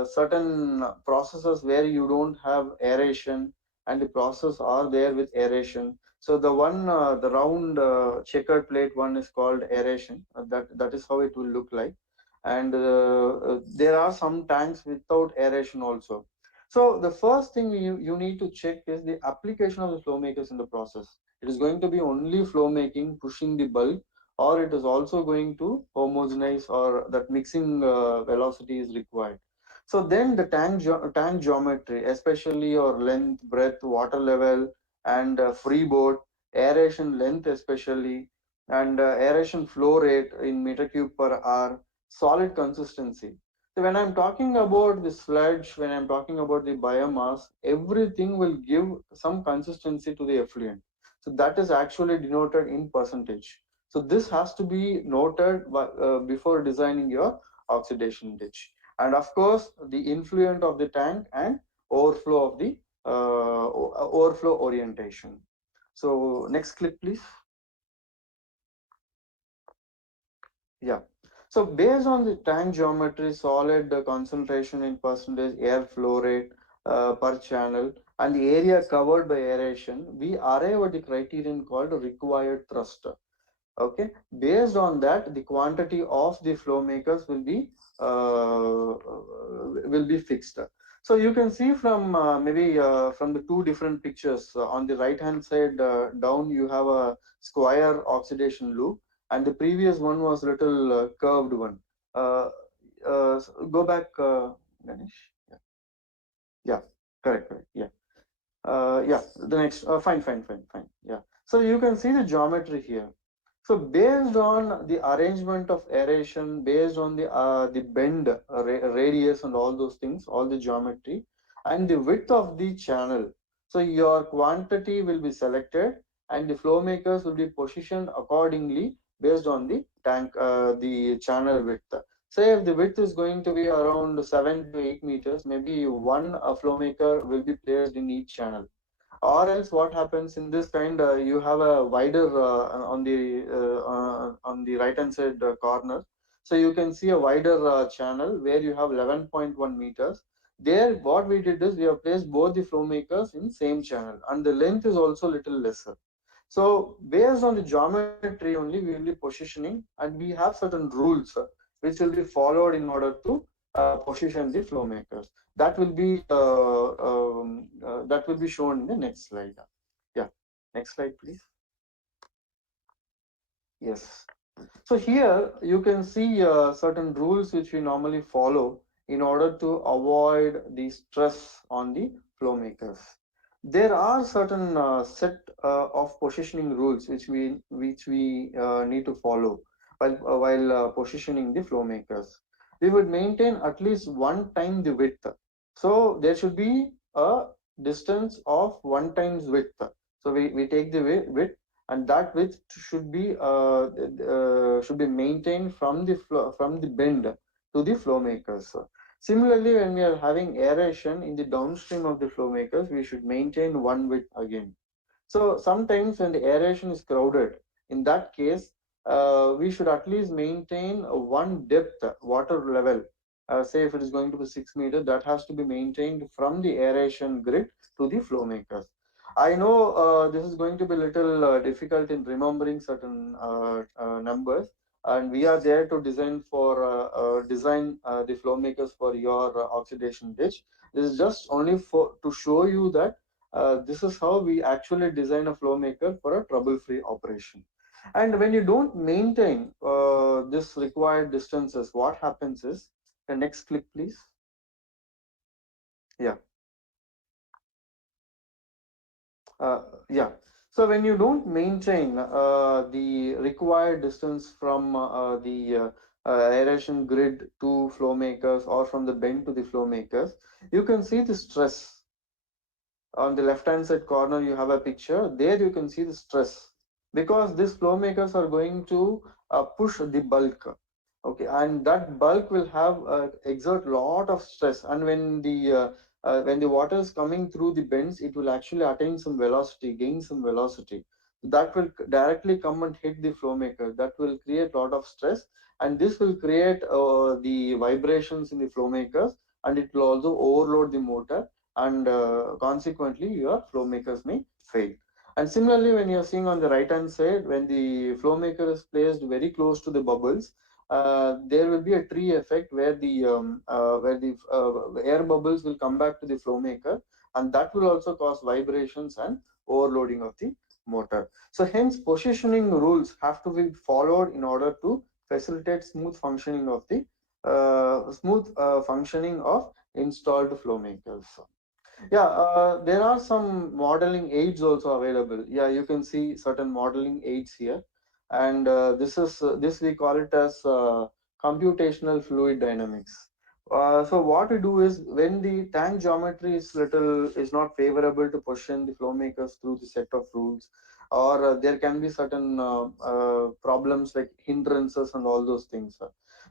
certain processes where you don't have aeration, and the process are there with aeration. So the one, the round checkered plate one is called aeration. That is how it will look like. And there are some tanks without aeration also. So the first thing you need to check is the application of the flow makers in the process. It is going to be only flow making, pushing the bulk, or it is also going to homogenize, or that mixing velocity is required. So then the tank geometry, especially your length, breadth, water level, and freeboard, aeration length especially, and aeration flow rate in meter cube per hour, solid consistency. So when I'm talking about the sludge, when I'm talking about the biomass, everything will give some consistency to the effluent. So that is actually denoted in percentage. So this has to be noted before designing your oxidation ditch. And of course, the influent of the tank and overflow of the overflow orientation. So next clip, please. Yeah. So based on the tank geometry, solid concentration in percentage, air flow rate per channel, and the area covered by aeration, we arrive at the criterion called required thrust. Okay, based on that, the quantity of the flow makers will be fixed. So you can see from maybe from the two different pictures. On the right hand side down, you have a square oxidation loop, and the previous one was little curved one. Go back, Ganesh. Yeah, yeah, correct. Yeah. Yeah, the next, fine. Yeah. So you can see the geometry here. So based on the arrangement of aeration, based on the bend, radius, and all those things, all the geometry, and the width of the channel. So your quantity will be selected, and the flow makers will be positioned accordingly based on the tank, the channel width. Say if the width is going to be around 7 to 8 meters, maybe one flow maker will be placed in each channel. Or else what happens in this kind, you have a wider on the right hand side corner. So you can see a wider channel where you have 11.1 meters. There what we did is we have placed both the flow makers in same channel, and the length is also little lesser. So based on the geometry only we will be positioning, and we have certain rules which will be followed in order to position the flow makers. That will be shown in the next slide. Yeah, next slide, please. Yes. So here you can see certain rules which we normally follow in order to avoid the stress on the flow makers. There are certain set of positioning rules which we need to follow while positioning the flow makers. We would maintain at least one time the width. So there should be a distance of one times width. So we take the width, and that width should be maintained from the from the bend to the flow makers. Similarly, when we are having aeration in the downstream of the flow makers, we should maintain one width again. So sometimes when the aeration is crowded, in that case, we should at least maintain one depth water level. Say if it is going to be 6 meters, that has to be maintained from the aeration grid to the flow makers. I know this is going to be a little difficult in remembering certain numbers, and we are there to design the flow makers for your oxidation ditch. This is just only for to show you that this is how we actually design a flow maker for a trouble-free operation. And when you don't maintain this required distances, what happens is, the next click, please. Yeah. Yeah. So when you don't maintain the required distance from aeration grid to flow makers, or from the bend to the flow makers, you can see the stress. On the left hand side corner you have a picture. There you can see the stress, because these flow makers are going to push the bulk. Okay, and that bulk will have exert lot of stress, and when the water is coming through the bends, it will actually attain some velocity, gain some velocity. That will directly come and hit the flow maker. That will create a lot of stress, and this will create the vibrations in the flow makers, and it will also overload the motor, and consequently your flow makers may fail. And similarly, when you're seeing on the right hand side, when the flow maker is placed very close to the bubbles, there will be a tree effect where the air bubbles will come back to the flow maker, and that will also cause vibrations and overloading of the motor. So hence positioning rules have to be followed in order to facilitate smooth functioning of the functioning of installed flow makers. Yeah, there are some modeling aids also available. Yeah, you can see certain modeling aids here, and this we call it as computational fluid dynamics. So what we do is, when the tank geometry is not favorable to position the flow makers through the set of rules, or there can be certain problems like hindrances and all those things,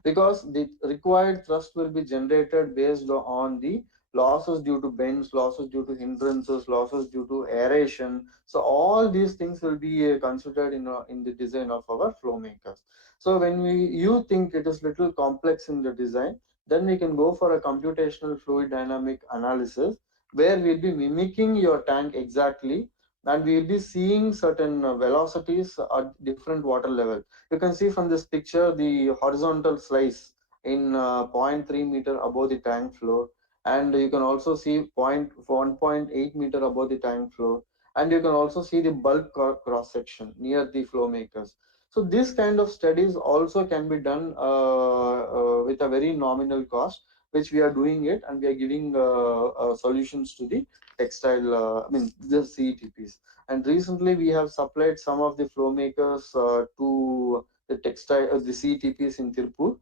because the required thrust will be generated based on the losses due to bends, losses due to hindrances, losses due to aeration. So all these things will be considered in the design of our flow makers. So when you think it is little complex in the design, then we can go for a computational fluid dynamic analysis, where we'll be mimicking your tank exactly, and we'll be seeing certain velocities at different water level. You can see from this picture the horizontal slice in 0.3 meter above the tank floor, and you can also see 1.8 meter above the tank floor, and you can also see the bulk cross section near the flow makers. So this kind of studies also can be done with a very nominal cost, which we are doing it, and we are giving solutions to the textile, the CETPs. And recently we have supplied some of the flow makers to the textile, the CETPs in Tirupur,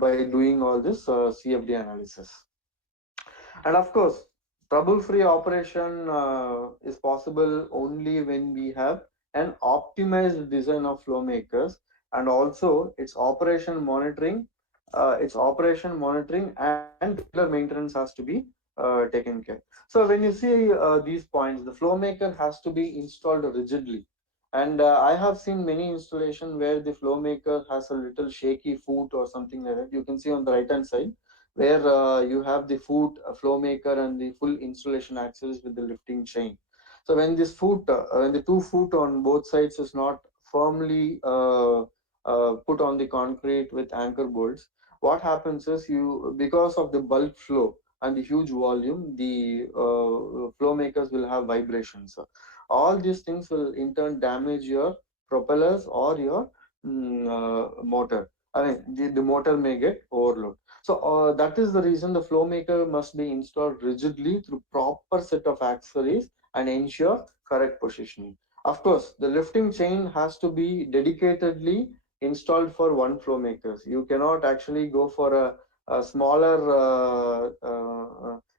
by doing all this CFD analysis. And of course, trouble-free operation is possible only when we have an optimized design of flow makers, and also its operation monitoring and regular maintenance has to be taken care. So when you see these points, the flow maker has to be installed rigidly. And I have seen many installation where the flow maker has a little shaky foot or something like that. You can see on the right hand side, where you have the foot flow maker and the full installation axles with the lifting chain. So when when the 2 foot on both sides is not firmly put on the concrete with anchor bolts, what happens is, because of the bulk flow and the huge volume, the flow makers will have vibrations. All these things will in turn damage your propellers or your motor. I mean, the motor may get overload. So that is the reason the Flowmaker must be installed rigidly through proper set of accessories and ensure correct positioning. Of course, the lifting chain has to be dedicatedly installed for one Flowmaker. You cannot actually go for a smaller,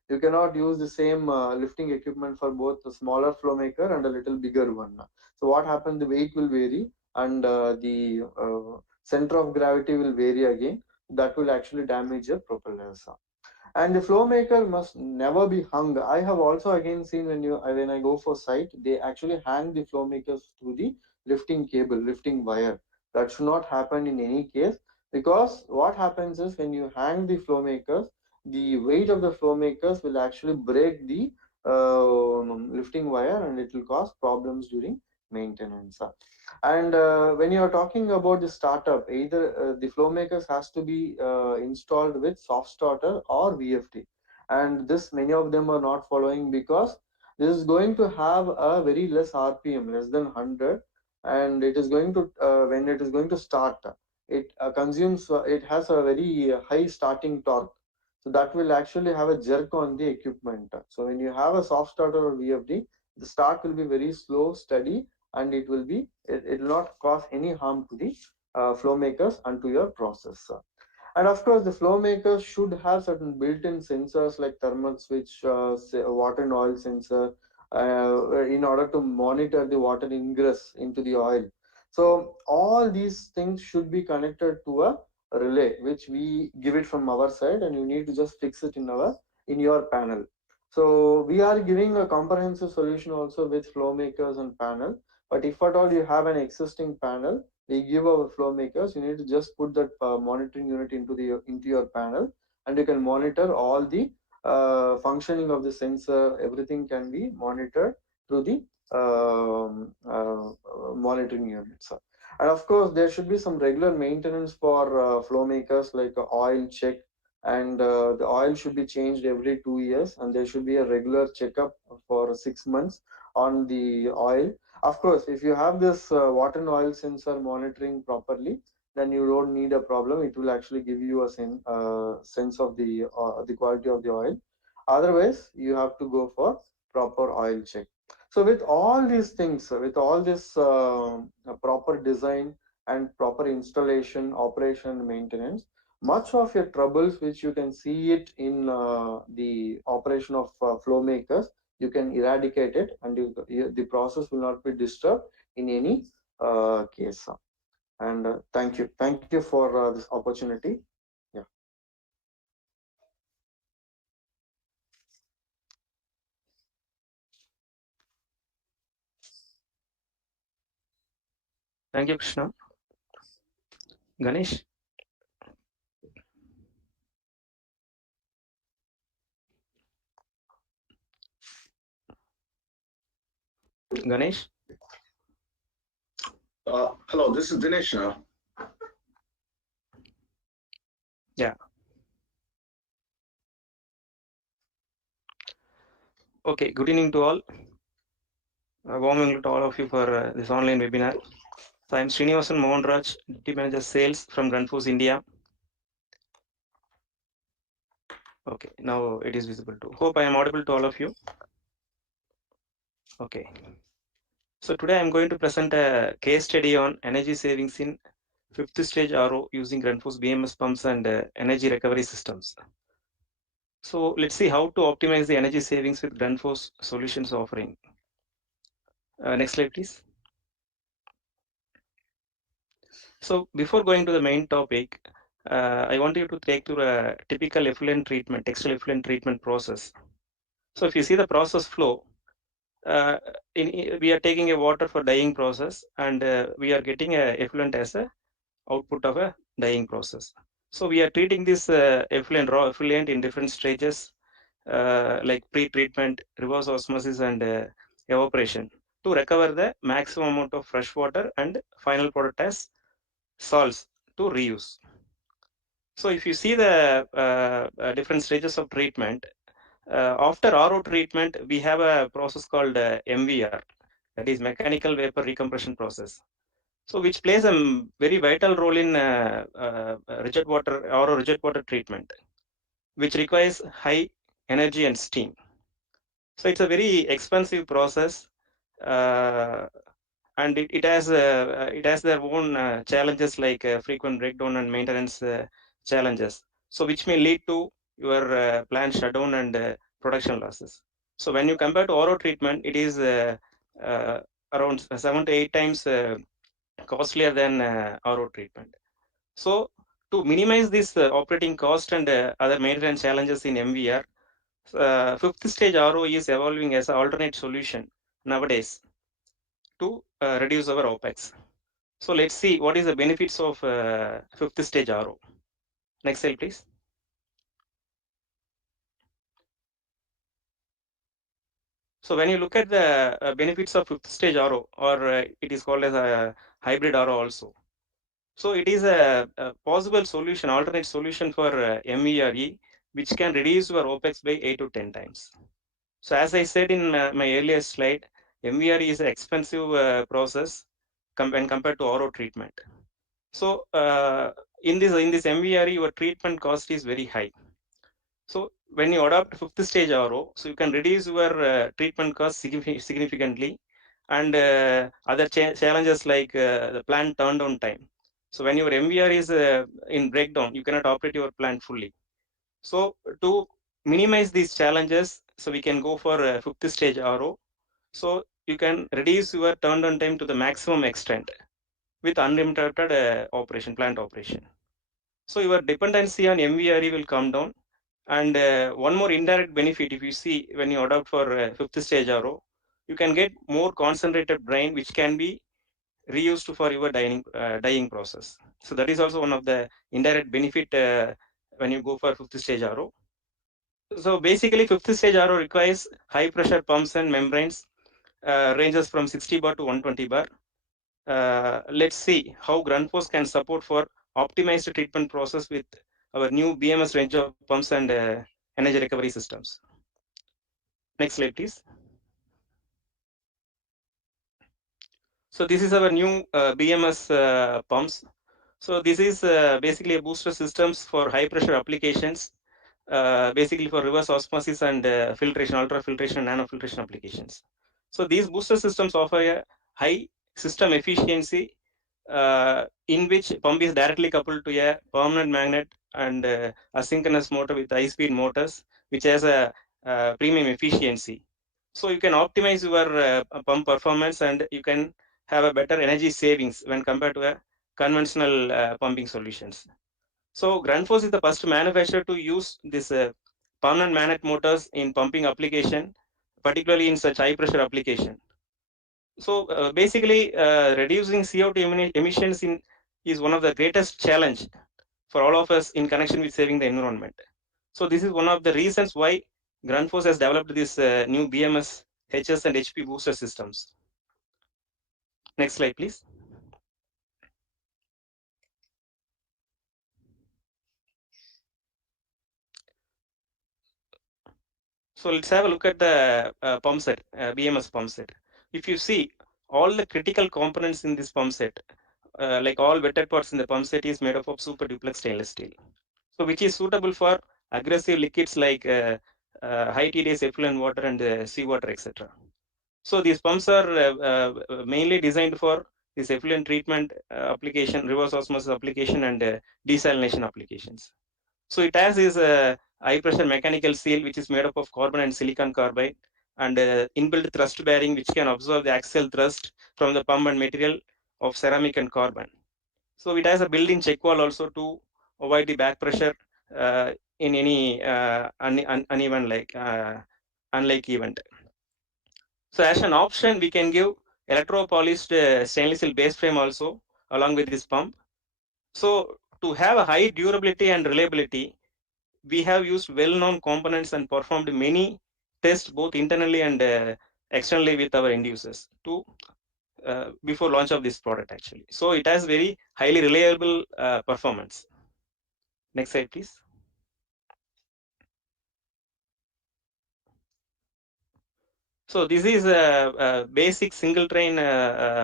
you cannot use the same lifting equipment for both the smaller Flowmaker and a little bigger one. So what happens, the weight will vary and the center of gravity will vary again. That will actually damage your propellers. And the flow maker must never be hung. I have also again seen when I go for site, they actually hang the flow makers to the lifting cable, lifting wire. That should not happen in any case, because what happens is when you hang the flow makers, the weight of the flow makers will actually break the lifting wire, and it will cause problems during maintenance. And when you are talking about the startup, either the flow makers has to be installed with soft starter or VFD, and this many of them are not following because this is going to have a very less RPM, less than 100, and it is going to when it is going to start, it consumes it has a very high starting torque, so that will actually have a jerk on the equipment. So when you have a soft starter or VFD, the start will be very slow, steady, and it will not cause any harm to the flow makers and to your process. And of course, the flow makers should have certain built-in sensors like thermal switch, water and oil sensor, in order to monitor the water ingress into the oil. So all these things should be connected to a relay, which we give it from our side, and you need to just fix it in your panel. So we are giving a comprehensive solution also with flow makers and panel. But if at all you have an existing panel, we give our flow makers. You need to just put that monitoring unit into your panel, and you can monitor all the functioning of the sensor. Everything can be monitored through the monitoring units. And of course, there should be some regular maintenance for flow makers, like oil check, and the oil should be changed every 2 years, and there should be a regular checkup for 6 months on the oil. Of course, if you have this water and oil sensor monitoring properly, then you don't need a problem. It will actually give you a sense of the quality of the oil. Otherwise, you have to go for proper oil check. So with all these things, with all this proper design and proper installation, operation, and maintenance, much of your troubles, which you can see it in the operation of flow makers, you can eradicate it, and the process will not be disturbed in any case. And thank you for this opportunity. Yeah. Thank you, Krishna. Ganesh? Ganesh? Hello, this is Dinesh now. Yeah. Okay, good evening to all. A warm welcome to all of you for this online webinar. So I'm Srinivasan Mohanraj, Deputy Manager Sales from GRUNDFOS India. Okay, now it is visible too. Hope I am audible to all of you. Okay. So today I'm going to present a case study on energy savings in 5th stage RO using GRUNDFOS BMS pumps and energy recovery systems. So let's see how to optimize the energy savings with GRUNDFOS solutions offering. Next slide, please. So before going to the main topic, I want you to take through a typical effluent treatment, textile effluent treatment process. So if you see the process flow, we are taking a water for dyeing process, and we are getting a effluent as a output of a dyeing process. So we are treating this effluent, raw effluent, in different stages, like pre-treatment, reverse osmosis, and evaporation, to recover the maximum amount of fresh water and final product as salts to reuse. So if you see the different stages of treatment, after RO treatment, we have a process called MVR, that is mechanical vapor recompression process. So which plays a very vital role in rigid water or rigid water treatment, which requires high energy and steam. So it's a very expensive process, and it has their own challenges like frequent breakdown and maintenance challenges. So which may lead to your plant shutdown and production losses. So when you compare to RO treatment, it is around 7 to 8 times costlier than RO treatment. So to minimize this operating cost and other maintenance challenges in MVR, fifth stage RO is evolving as an alternate solution nowadays to reduce our OPEX. So let's see what is the benefits of fifth stage RO. Next slide, please. So when you look at the benefits of fifth stage RO, or it is called as a hybrid RO also. So it is a possible solution, alternate solution for MERE, which can reduce your OPEX by 8 to 10 times. So as I said in my earlier slide, MERE is an expensive process when compared to RO treatment. So in this MERE, your treatment cost is very high. So when you adopt fifth stage RO, so you can reduce your treatment cost significantly, and other challenges like the plant turnaround time. So when your MVR is in breakdown, you cannot operate your plant fully. So to minimize these challenges, so we can go for fifth stage RO. So you can reduce your turnaround time to the maximum extent with uninterrupted plant operation. So your dependency on MVRE will come down. And one more indirect benefit, if you see when you adopt for fifth stage RO, you can get more concentrated brine, which can be reused for your dyeing process. So that is also one of the indirect benefit when you go for fifth stage RO. So basically, fifth stage RO requires high pressure pumps and membranes, ranges from 60 bar to 120 bar. Let's see how GRUNDFOS can support for optimized treatment process with our new BMS range of pumps and energy recovery systems. Next slide, please. So this is our new BMS pumps. So this is basically a booster systems for high pressure applications, basically for reverse osmosis and filtration, ultrafiltration, and nanofiltration applications. So these booster systems offer a high system efficiency in which pump is directly coupled to a permanent magnet and asynchronous motor with high-speed motors, which has a premium efficiency. So you can optimize your pump performance, and you can have a better energy savings when compared to a conventional pumping solutions. So GRUNDFOS is the first manufacturer to use this permanent magnet motors in pumping application, particularly in such high pressure application. So basically, reducing CO2 emissions is one of the greatest challenge for all of us in connection with saving the environment. So this is one of the reasons why GRUNDFOS has developed this new BMS, HS and HP booster systems. Next slide, please. So let's have a look at the pump set, BMS pump set. If you see all the critical components in this pump set, like all wetted parts in the pump set is made up of super duplex stainless steel. So which is suitable for aggressive liquids like high TDS effluent water and seawater, etc. So these pumps are mainly designed for this effluent treatment application, reverse osmosis application, and desalination applications. So it has this high pressure mechanical seal, which is made up of carbon and silicon carbide, and inbuilt thrust bearing, which can absorb the axial thrust from the pump and material of ceramic and carbon. So it has a built-in check valve also to avoid the back pressure in any uneven unlike event. So as an option, we can give electro-polished stainless steel base frame also along with this pump. So to have a high durability and reliability, we have used well-known components and performed many tests both internally and externally with our end users to before launch of this product actually. So it has very highly reliable performance. Next slide, please. So this is a basic single train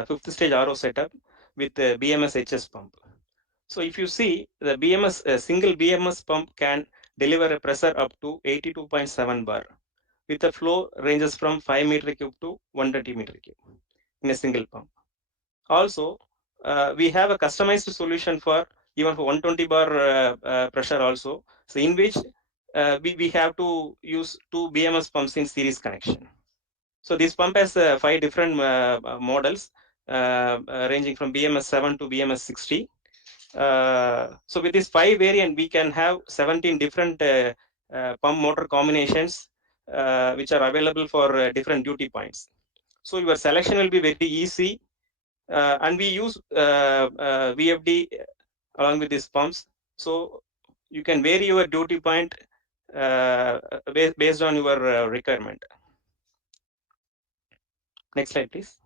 fifth stage RO setup, with the BMS HS pump. So if you see the BMS, a single BMS pump can deliver a pressure up to 82.7 bar with a flow ranges from 5 meter cube to 120 meter cube in a single pump. Also, we have a customized solution for even for 120 bar pressure also. So in which we have to use 2 BMS pumps in series connection. So this pump has 5 different models ranging from BMS 7 to BMS 60. So with this 5 variant, we can have 17 different pump motor combinations which are available for different duty points. So your selection will be very easy, and we use VFD along with these pumps. So you can vary your duty point based on your requirement. Next slide, please.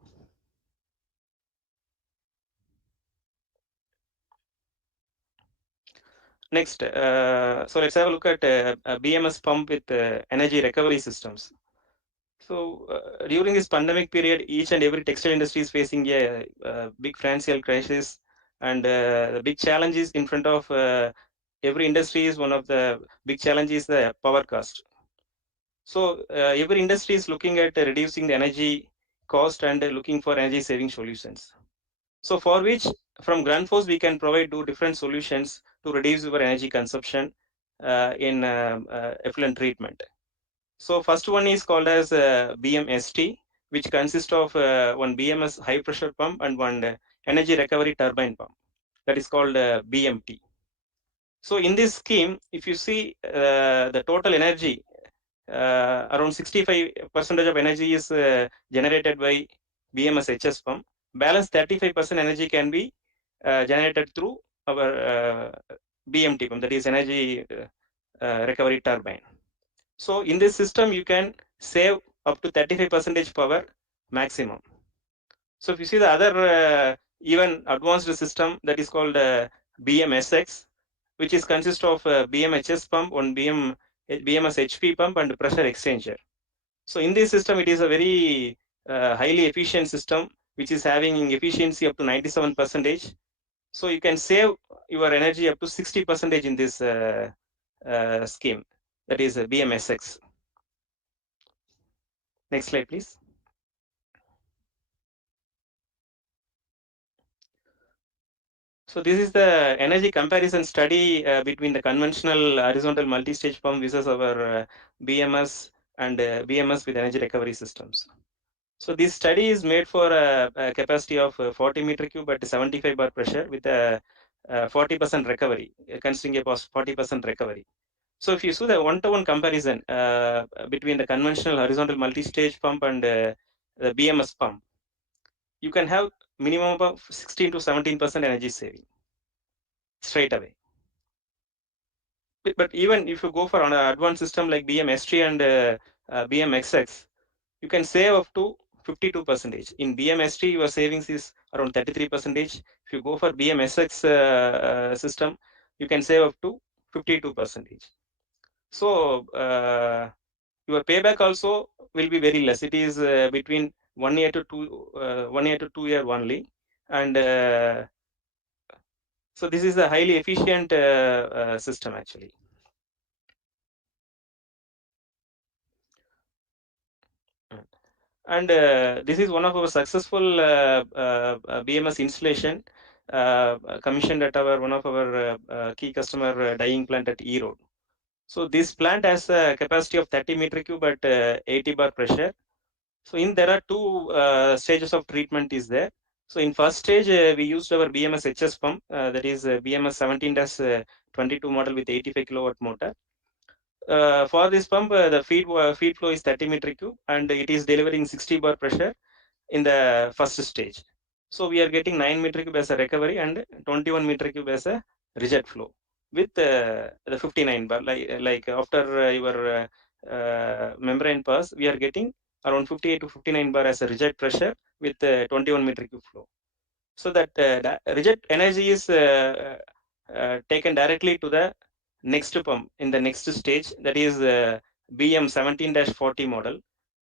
Next, so let's have a look at a BMS pump with energy recovery systems. So during this pandemic period, each and every textile industry is facing a big financial crisis, and the big challenges in front of every industry is one of the big challenges, the power cost. So every industry is looking at reducing the energy cost and looking for energy saving solutions. So for which from GRUNDFOS we can provide 2 different solutions to reduce your energy consumption in effluent treatment. So first one is called as BMST, which consists of one BMS high pressure pump and one energy recovery turbine pump. That is called BMT. So in this scheme, if you see the total energy, around 65% of energy is generated by BMS HS pump. Balance 35% energy can be generated through our BMT pump, that is energy recovery turbine. So in this system, you can save up to 35% power maximum. So if you see the other even advanced system, that is called BMSX, which is consist of BMHS pump, one BMS HP pump, and pressure exchanger. So in this system, it is a very highly efficient system, which is having efficiency up to 97%. So you can save your energy up to 60% in this scheme, that is BMSX. Next slide, please. So this is the energy comparison study between the conventional horizontal multi-stage pump versus our BMS and BMS with energy recovery systems. So this study is made for a capacity of 40 meter cube at 75 bar pressure with a 40% recovery, considering a 40% recovery. So if you see the one-to-one comparison between the conventional horizontal multi-stage pump and the BMS pump, you can have minimum of 16 to 17% energy saving straight away. But even if you go for an advanced system like BMST and BMXX, you can save up to 52%. In BMST, your savings is around 33%. If you go for BMSX system, you can save up to 52%. So your payback also will be very less. It is between 1 year to 2 year only, and so this is a highly efficient system actually. And this is one of our successful BMS installation commissioned at our one of our key customer dyeing plant at E Road. So this plant has a capacity of 30 meter cube at 80 bar pressure. So in there are 2 stages of treatment is there. So in first stage we used our BMS HS pump, that is BMS 17-22 model with 85 kilowatt motor. For this pump, the feed flow is 30 meter cube and it is delivering 60 bar pressure in the first stage. So we are getting 9 meter cube as a recovery and 21 meter cube as a reject flow with the 59 bar. Like after your membrane pass, we are getting around 58 to 59 bar as a reject pressure with 21 meter cube flow. So that reject energy is taken directly to the next pump in the next stage, that is BM 17-40 model.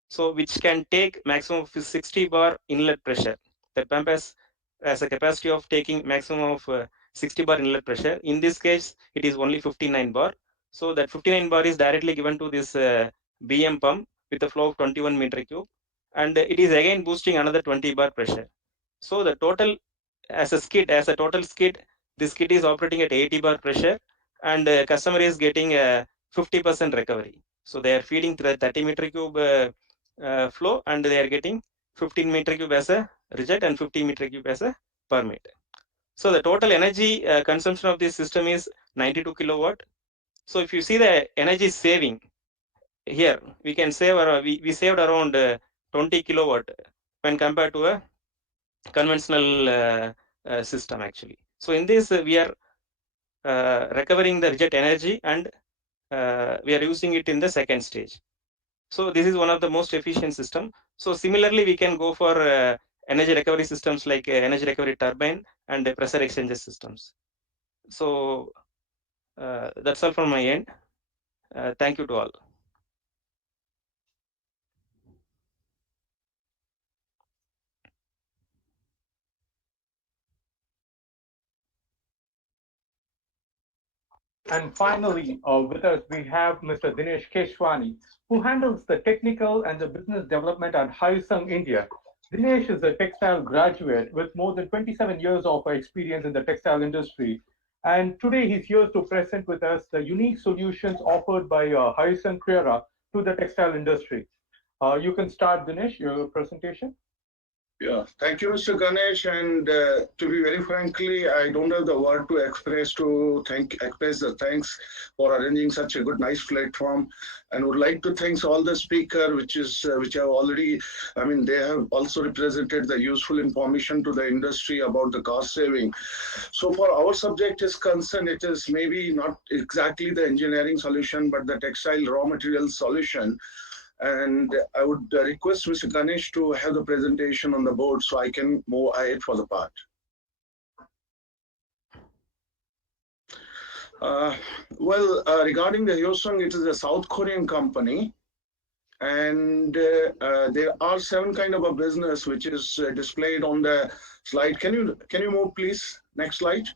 So which can take maximum of 60 bar inlet pressure. The pump has has a capacity of taking maximum of 60 bar inlet pressure. In this case, it is only 59 bar. So that 59 bar is directly given to this BM pump with a flow of 21 meter cube, and it is again boosting another 20 bar pressure. So the total as a total skid, this skid is operating at 80 bar pressure, and customer is getting a 50% recovery. So they are feeding through 30 meter cube flow, and they are getting 15 meter cube as a reject and 50 meter cube as a permit. So the total energy consumption of this system is 92 kilowatt. So if you see the energy saving here, we can save we saved around 20 kilowatt when compared to a conventional system actually. So in this we are recovering the reject energy, and we are using it in the second stage. So this is one of the most efficient system. So similarly, we can go for energy recovery systems like energy recovery turbine and pressure exchanger systems. So that's all from my end. Thank you to all. And finally, with us, we have Mr. Dinesh Keshwani, who handles the technical and the business development at Hyosung India. Dinesh is a textile graduate with more than 27 years of experience in the textile industry. And today he's here to present with us the unique solutions offered by Hyosung Creora to the textile industry. You can start, Dinesh, your presentation. Yeah, thank you, Mr. Ganesh. And to be very frankly, I don't have the word to express the thanks for arranging such a good, nice platform, and would like to thank all the speaker, which have already, I mean, they have also represented the useful information to the industry about the cost saving. So for our subject is concerned, it is maybe not exactly the engineering solution, but the textile raw material solution. And I would request Mr. Ganesh to have the presentation on the board so I can move ahead for the part. Regarding the Hyosung, it is a South Korean company. And there are 7 kind of a business which is displayed on the slide. Can you move, please? Next slide.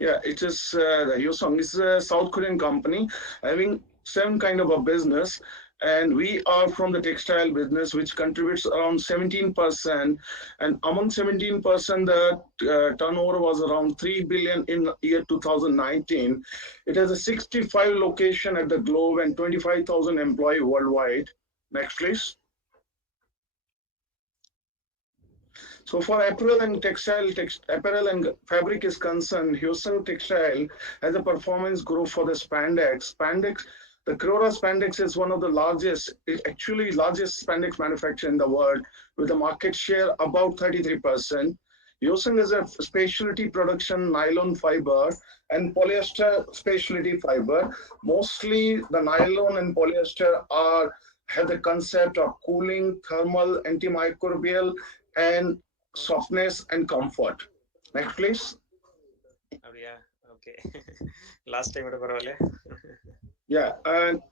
Yeah, it is the Hyosung is a South Korean company having 7 kind of a business, and we are from the textile business, which contributes around 17%. And among 17%, the turnover was around 3 billion in year 2019. It has a 65 location at the globe and 25,000 employees worldwide. Next, please. So for apparel and apparel and fabric is concerned, Hyosung Textile has a performance group for the spandex. The Creora spandex is one of the largest spandex manufacturer in the world, with a market share about 33%. Hyosung is a specialty production nylon fiber and polyester specialty fiber. Mostly the nylon and polyester have the concept of cooling, thermal, antimicrobial, and softness and comfort. Next, please. Oh, yeah, okay. Last time, Yeah, and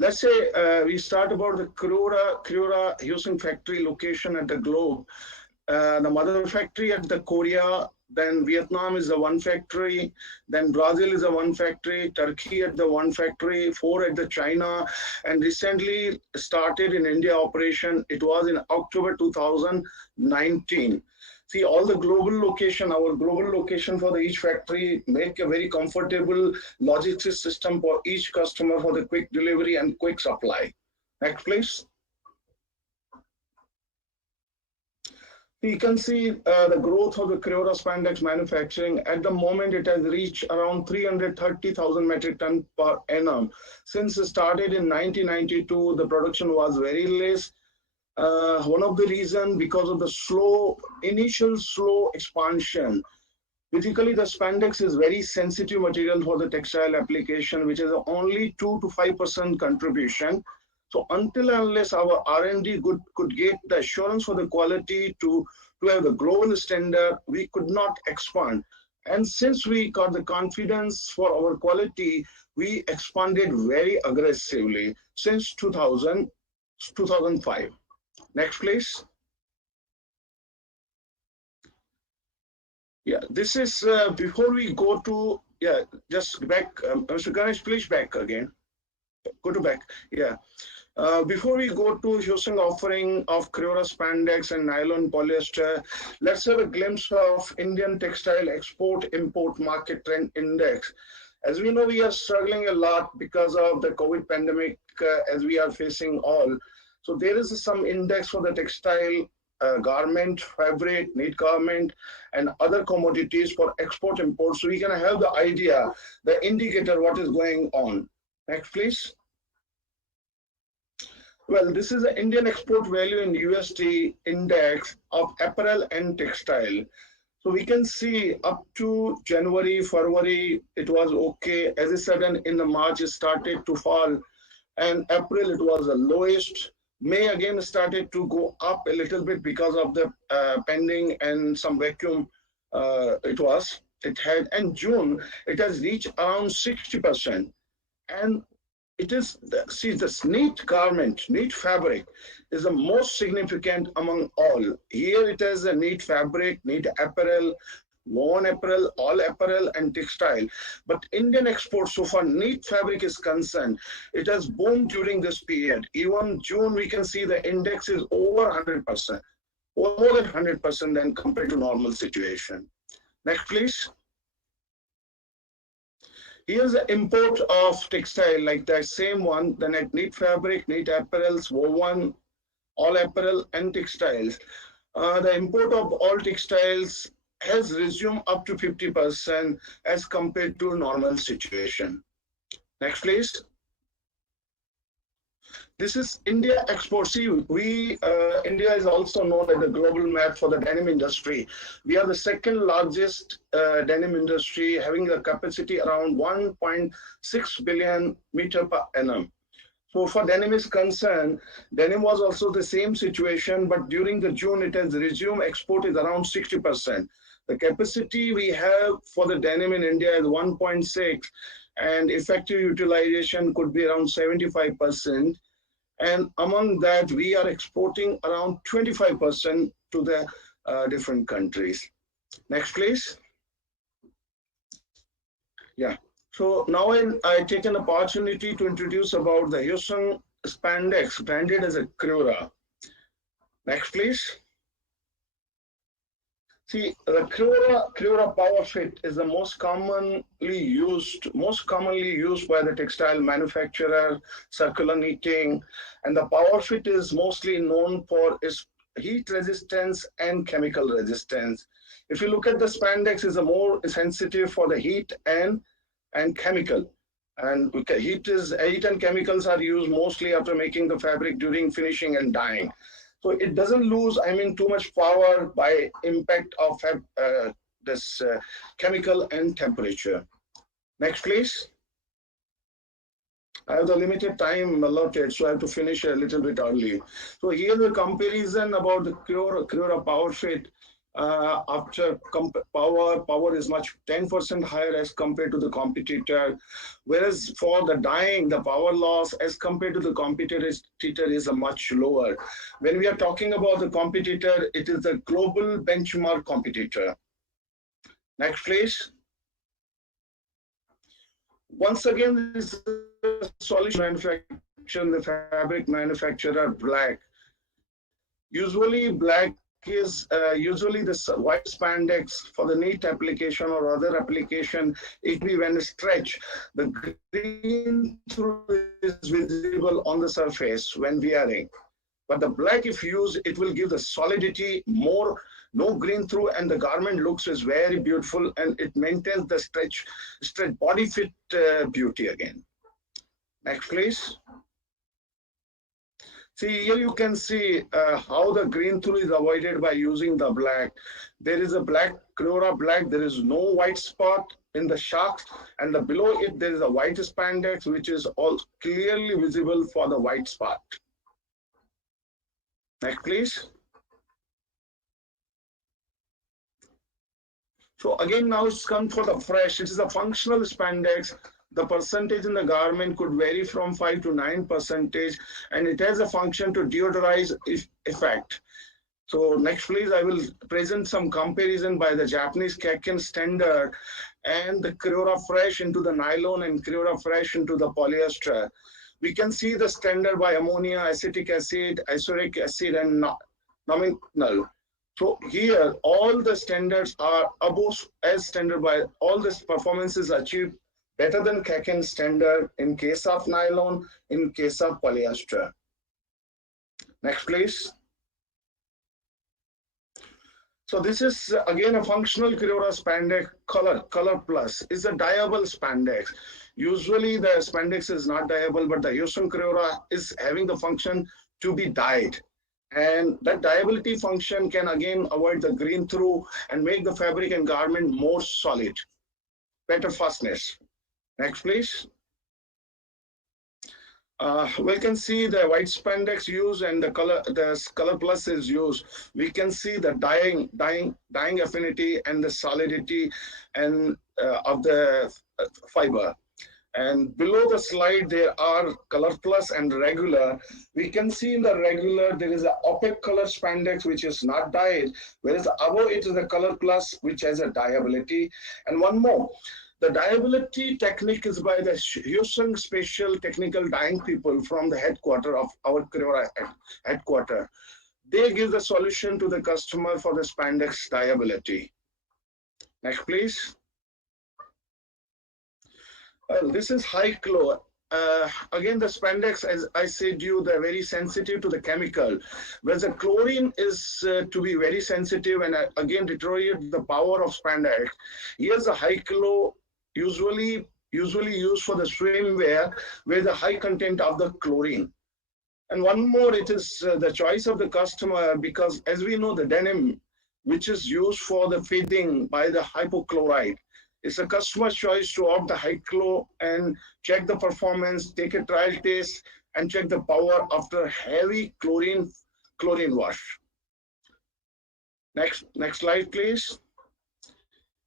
let's say we start about the Creora Hyosung factory location at the globe. The mother factory at the Korea, then Vietnam is the one factory, then Brazil is the one factory, Turkey at the one factory, 4 at the China, and recently started in India operation. It was in October 2019. See, all the global location, our global location for each factory make a very comfortable logistics system for each customer for the quick delivery and quick supply. Next, please. You can see the growth of the Creora spandex manufacturing. At the moment, it has reached around 330,000 metric ton per annum. Since it started in 1992, the production was very less. One of the reasons because of the initial slow expansion. Basically, the spandex is very sensitive material for the textile application, which is only 2 to 5% contribution. So until and unless our R&D could get the assurance for the quality to have the global standard, we could not expand. And since we got the confidence for our quality, we expanded very aggressively since 2005. Next, please. Yeah, this is before we go to, yeah, just back, Mr. Ganesh, please back again. Go to back, yeah. Before we go to Hyosung offering of Creora spandex and nylon polyester, let's have a glimpse of Indian textile export-import market trend index. As we know, we are struggling a lot because of the COVID pandemic, as we are facing all. So there is some index for the textile, garment, fabric, knit garment, and other commodities for export import. So we can have the idea, the indicator, what is going on. Next, please. Well, this is the Indian export value in USD index of apparel and textile. So we can see up to January, February, it was okay. As I said, in the March, it started to fall. And April, it was the lowest. May again started to go up a little bit because of the pending and some vacuum it had. And June, it has reached around 60%. And it is, see, this knit garment, knit fabric is the most significant among all. Here it is a knit fabric, knit apparel, woven apparel, all apparel and textile. But Indian exports, so far knit fabric is concerned, it has boomed during this period. Even June, we can see the index is over 100%, more than 100% than compared to normal situation. Next, please. Here's the import of textile, like the same one, the knit fabric, knit apparels, woven, all apparel and textiles. The import of all textiles has resumed up to 50% as compared to normal situation. Next, please. This is India export. See, India is also known as the global map for the denim industry. We are the second largest denim industry, having a capacity around 1.6 billion meter per annum. So for denim is concerned, denim was also the same situation, but during the June, it has resumed export is around 60%. The capacity we have for the denim in India is 1.6, and effective utilization could be around 75%. And among that, we are exporting around 25% to the different countries. Next, please. Yeah. So now I take an opportunity to introduce about the Hyosung spandex branded as a Creora. Next, please. See, the Creora Power Fit is the most commonly used by the textile manufacturer, circular knitting, and the Power Fit is mostly known for its heat resistance and chemical resistance. If you look at the spandex, is more sensitive for the heat and chemical. And heat and chemicals are used mostly after making the fabric during finishing and dyeing. So it doesn't lose, too much power by impact of this chemical and temperature. Next, please. I have the limited time allotted, so I have to finish a little bit early. So here the comparison about the Creora Power Fit. After power is much 10% higher as compared to the competitor, whereas for the dyeing, the power loss as compared to the competitor is a much lower. When we are talking about the competitor, it is the global benchmark competitor. Next, please. Once again, this is a solution manufacturer, the fabric manufacturer Black. Usually Black is usually this white spandex for the knit application or other application. It be when stretch, the green through is visible on the surface when wearing. But the black, if used, it will give the solidity, no green through, and the garment looks is very beautiful, and it maintains the stretch body fit beauty again. Next, please. See, here you can see how the green through is avoided by using the black. There is a black, Creora black, there is no white spot in the shocks, and below it there is a white spandex, which is all clearly visible for the white spot. Next, please. So again, now it's come for the fresh. It is a functional spandex. the percentage in the garment could vary from 5 to 9%, and it has a function to deodorize effect. So next, please, I will present some comparison by the Japanese Kaken standard and the Creora Fresh into the nylon and Creora Fresh into the polyester. We can see the standard by ammonia, acetic acid, isoric acid, and nominal. So here, all the standards are above as standard by all this performance is achieved better than Kaken standard in case of nylon, in case of polyester. Next, please. So this is again a functional Creora spandex color plus. It's a dyeable spandex. Usually the spandex is not dyeable, but the Hyosung Creora is having the function to be dyed. And that dyeability function can again avoid the green through and make the fabric and garment more solid, better fastness. Next, please. We can see the white spandex used and the color plus is used. We can see the dyeing affinity and the solidity and of the fiber. And below the slide, there are color plus and regular. We can see in the regular, there is an opaque color spandex, which is not dyed, whereas above it is the color plus, which has a dyeability. And one more, the dyeability technique is by the Hyosung Special Technical Dyeing people from the headquarters of our Creora headquarters. They give the solution to the customer for the spandex dyeability. Next, please. Well, this is Hyosung. Again, the spandex, as I said you, they're very sensitive to the chemical. Whereas the chlorine is to be very sensitive and again deteriorate the power of spandex. Here's a Hyosung usually used for the swimwear where the high content of the chlorine. And one more, it is the choice of the customer because as we know the denim, which is used for the feeding by the hypochlorite, it's a customer's choice to opt the Hyosung and check the performance, take a trial test, and check the power after heavy chlorine wash. Next slide, please.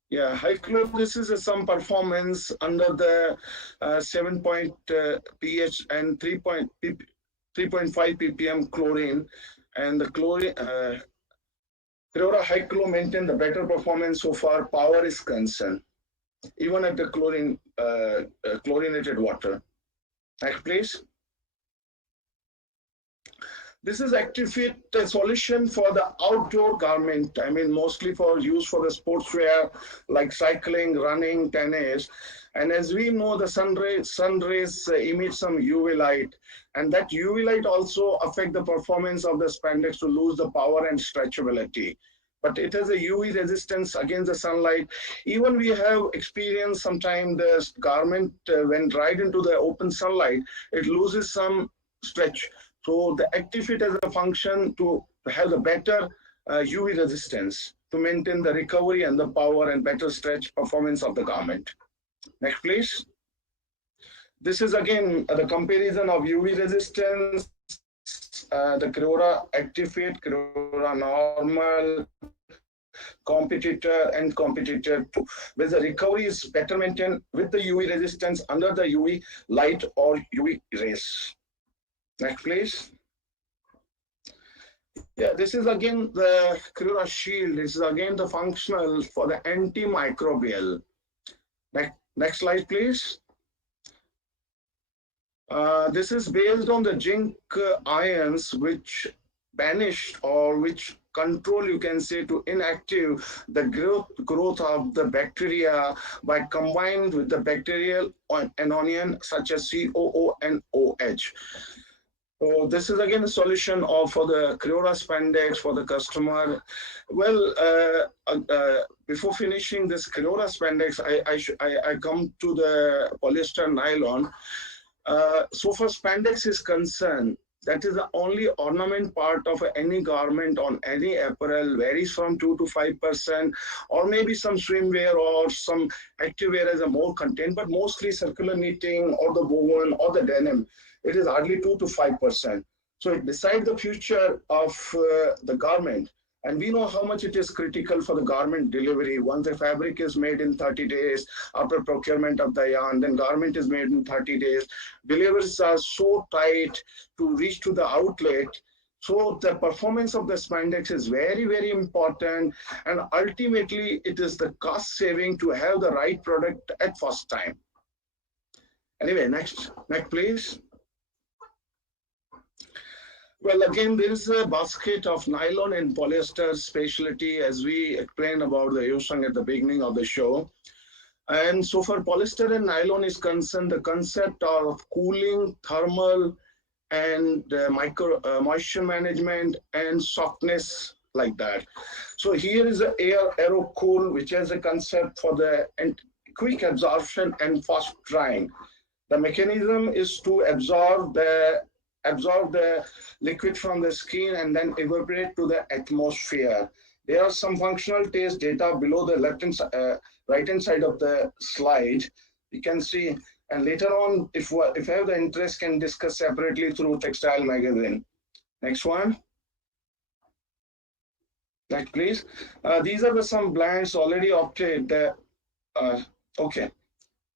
Yeah, Hyosung, this is some performance under the 7 pH and 3.5 ppm chlorine, and the chlorine. Creora Hyosung maintain the better performance so far power is concerned, even at the chlorinated water. Next, please. This is ActiveFit, a solution for the outdoor garment. I mean, mostly for use for the sportswear like cycling, running, tennis. And as we know, the sun rays emit some UV light, and that UV light also affect the performance of the spandex to lose the power and stretchability. But it has a UV resistance against the sunlight. Even we have experienced sometime the garment when dried into the open sunlight, it loses some stretch. So the ActiveFit has a function to have the better UV resistance to maintain the recovery and the power and better stretch performance of the garment. Next, please. This is again the comparison of UV resistance, the Creora ActiveFit, Creora Normal, Competitor, and Competitor 2, where the recovery is better maintained with the UV resistance under the UV light or UV rays. Next, please. Yeah, this is again the Creora Shield. This is again the functional for the antimicrobial. Next slide, please. This is based on the zinc ions which banished or which control, you can say, to inactive the growth of the bacteria by combined with the bacterial anion such as COO and OH. So this is again a solution for the Creora spandex for the customer. Well, before finishing this Creora spandex, I come to the polyester nylon. So far spandex is concerned, that is the only ornament part of any garment on any apparel, varies from 2 to 5%, or maybe some swimwear or some activewear has a more content, but mostly circular knitting or the woven or the denim, it is hardly 2 to 5%. So it decides the future of the garment. And we know how much it is critical for the garment delivery. Once the fabric is made in 30 days after procurement of the yarn, then garment is made in 30 days. Deliveries are so tight to reach to the outlet. So the performance of the spandex is very, very important. And ultimately, it is the cost saving to have the right product at first time. Anyway, next please. Well, again, there is a basket of nylon and polyester specialty, as we explained about the Hyosung at the beginning of the show. And so for polyester and nylon is concerned, the concept of cooling, thermal, and moisture management and softness like that. So here is the aero cool, which has a concept for the quick absorption and fast drying. The mechanism is to absorb the liquid from the skin and then evaporate to the atmosphere. There are some functional test data below the right-hand side of the slide. You can see, and later on, if you have the interest, can discuss separately through Textile magazine. Next one. Next, please. These are some brands already opted. Okay.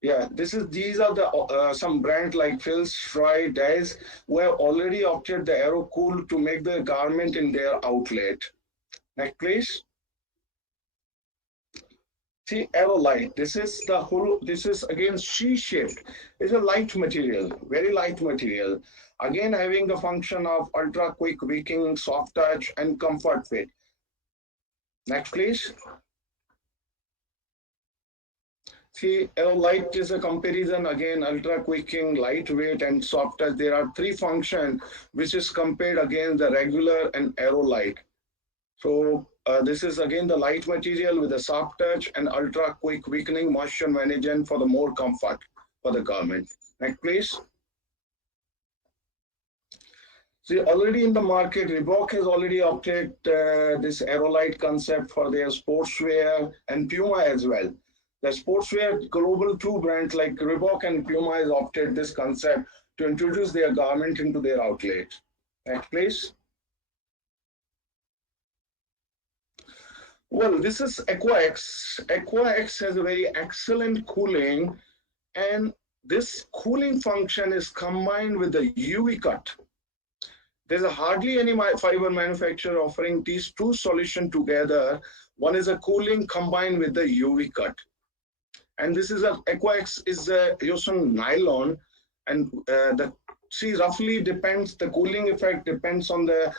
Yeah, these are the some brands like Phil's, Fry, Dice, who have already opted the Aero Cool to make the garment in their outlet. Next, please. See, Aero Light. This is again C-shaped. It's a light material, very light material. Again, having the function of ultra quick wicking, soft touch, and comfort fit. Next, please. See, Aero Light is a comparison, again, ultra quicking, lightweight, and soft touch. There are three functions which is compared against the regular and Aero Light. So this is again the light material with a soft touch and ultra quick weakening moisture management for the more comfort for the garment. Next, please. See, already in the market, Reebok has opted this Aero Light concept for their sportswear and Puma as well. The sportswear global two brands like Reebok and Puma has opted this concept to introduce their garment into their outlet. Next, please. Well, this is AquaX. AquaX has a very excellent cooling, and this cooling function is combined with the UV cut. There's hardly any fiber manufacturer offering these two solutions together. One is a cooling combined with the UV cut. And this is AquaX is a Hyosung nylon, and roughly depends, the cooling effect depends on the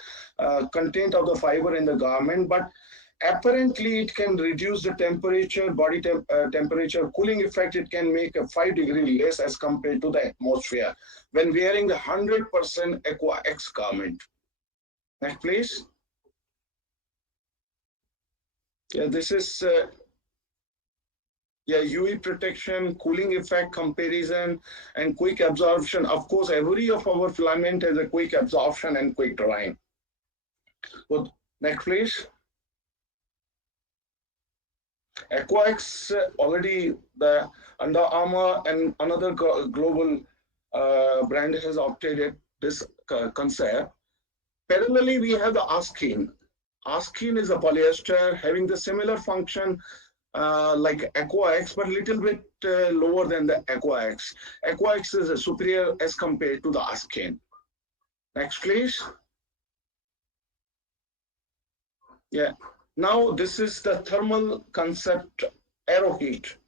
content of the fiber in the garment, but apparently it can reduce the temperature, body temperature, cooling effect, it can make a 5 degrees less as compared to the atmosphere when wearing the 100% AquaX garment. Next, please. Yeah, this is UV protection, cooling effect comparison, and quick absorption. Of course, every of our filament has a quick absorption and quick drying. So, next, please. AquaX already, the Under Armour and another global brand has opted this concept. Parallelly, we have the Askin. Askin is a polyester having the similar function like AquaX, but a little bit lower than the AquaX. AquaX is a superior as compared to the Askin. Next, please. Yeah. Now this is the thermal concept aero heat.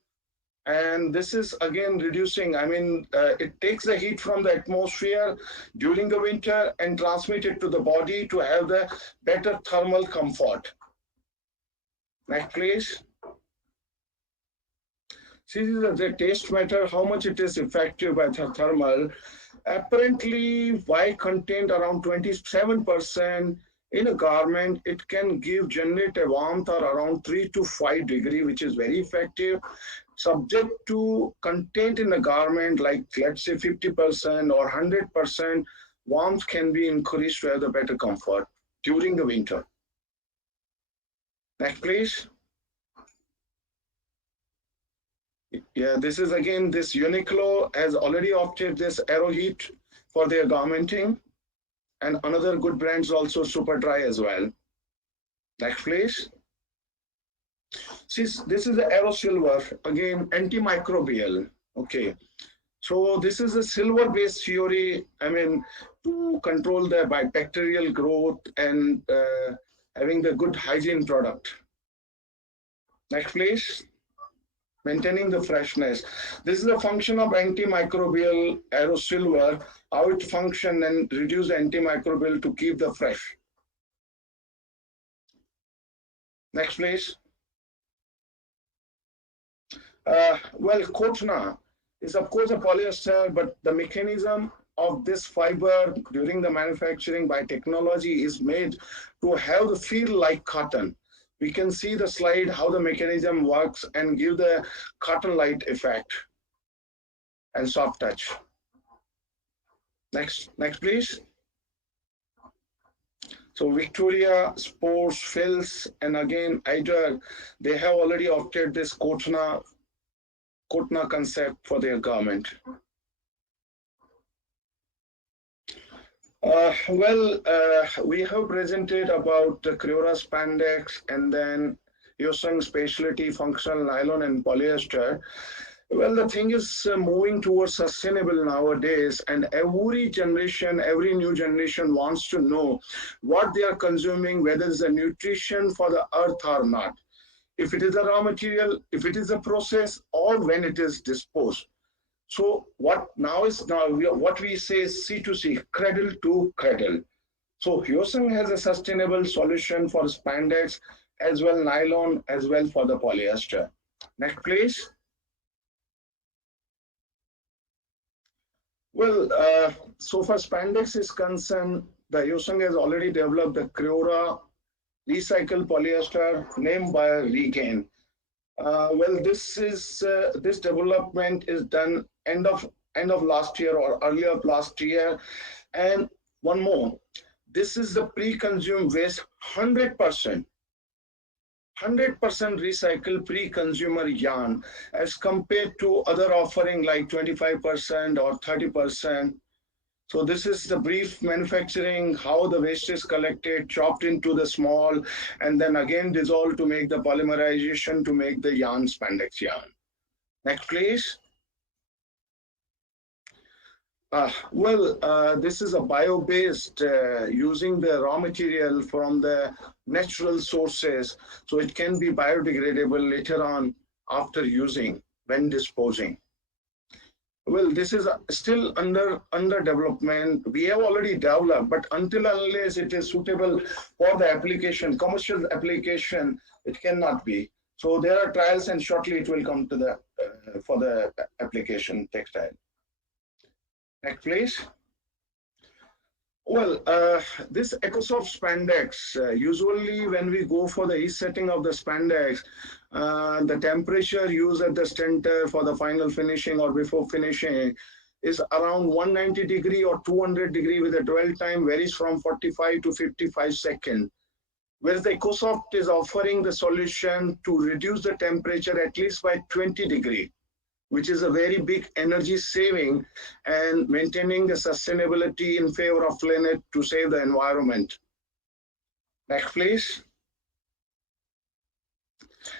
And this is again reducing, it takes the heat from the atmosphere during the winter and transmit it to the body to have the better thermal comfort. Next, please. See, the taste matter, how much it is effective by the thermal. Apparently, white content around 27%. In a garment, it can generate a warmth of around 3 to 5 degrees, which is very effective. Subject to content in a garment, like let's say 50% or 100%, warmth can be increased to have the better comfort during the winter. Next, please. Yeah, this is again, this Uniqlo has already opted this Aero Heat for their garmenting. And another good brands also Super Dry as well. Next, please. This is the aero silver, again antimicrobial. Okay, so this is a silver-based theory. I mean, to control the bacterial growth and having the good hygiene product. Next, please. Maintaining the freshness. This is a function of antimicrobial aero silver, how it function and reduce the antimicrobial to keep the fresh. Next, please. Well, Kotna is of course a polyester, but the mechanism of this fiber during the manufacturing by technology is made to have the feel like cotton. We can see the slide how the mechanism works and give the cotton-like effect and soft touch. Next, please. So Victoria, Sports, Fills, and again Eider, they have already opted this Kotna concept for their garment. We have presented about the Creora spandex and then Hyosung specialty functional nylon and polyester. Well, the thing is moving towards sustainable nowadays, and every new generation wants to know what they are consuming, whether it's a nutrition for the earth or not. If it is a raw material, if it is a process, or when it is disposed. So what we say is C2C, cradle to cradle. So Hyosung has a sustainable solution for spandex as well nylon as well for the polyester. Next, please. Well, so far spandex is concerned, the Hyosung has already developed the Creora recycled polyester named by Regain. Well, this development is done end of last year or earlier of last year. And one more, this is the pre-consumed waste 100% recycled pre-consumer yarn as compared to other offering like 25% or 30%. So this is the brief manufacturing, how the waste is collected, chopped into the small, and then again dissolved to make the polymerization to make the yarn, spandex yarn. Next, please. This is a bio-based using the raw material from the natural sources, so it can be biodegradable later on after using, when disposing. Well, this is still under development. We have already developed, but until unless it is suitable for the application, commercial application, it cannot be. So there are trials, and shortly it will come to the for the application textile. Next, please. Well, this EcoSoft spandex, usually when we go for the heat setting of the spandex, the temperature used at the stenter for the final finishing or before finishing is around 190 degree or 200 degree with a dwell time varies from 45 to 55 seconds. Whereas the EcoSoft is offering the solution to reduce the temperature at least by 20 degree, which is a very big energy saving and maintaining the sustainability in favor of planet to save the environment. Next, please.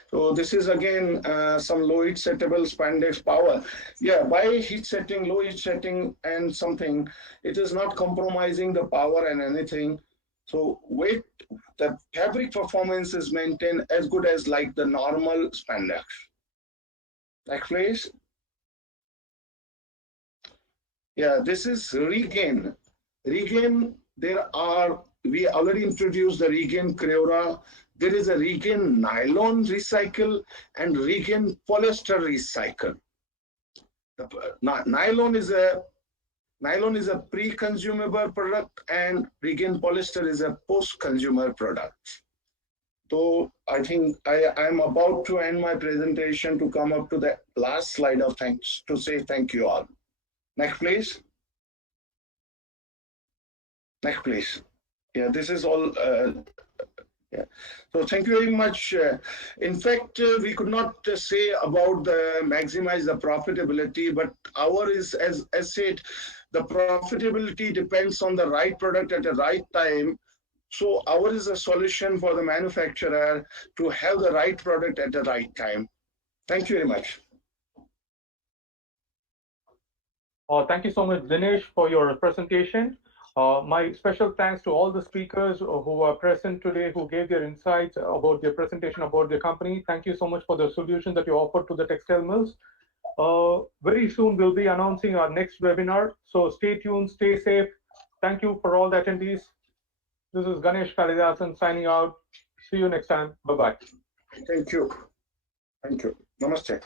So this is again some low heat settable spandex power. Yeah, by heat setting, low heat setting and something, it is not compromising the power and anything. So weight, the fabric performance is maintained as good as like the normal spandex. Next, please. Yeah, this is Regain. Regain, we already introduced the Regain Creora. There is a Regain nylon recycle and Regain polyester recycle. The nylon is a pre-consumable product and Regain polyester is a post-consumer product. So I think I am about to end my presentation to come up to the last slide of thanks to say thank you all. Next, please. Next, please. Yeah, this is all. Yeah. So thank you very much. In fact, we could not say about the maximize the profitability, but our is, as said, the profitability depends on the right product at the right time. So ours is a solution for the manufacturer to have the right product at the right time. Thank you very much. Thank you so much, Dinesh, for your presentation. My special thanks to all the speakers who are present today, who gave their insights about their presentation about their company. Thank you so much for the solution that you offered to the textile mills. Very soon we'll be announcing our next webinar, so stay tuned, stay safe. Thank you for all the attendees. This is Ganesh Kalidasan signing out. See you next time. Bye-bye. Thank you. Thank you. Namaste.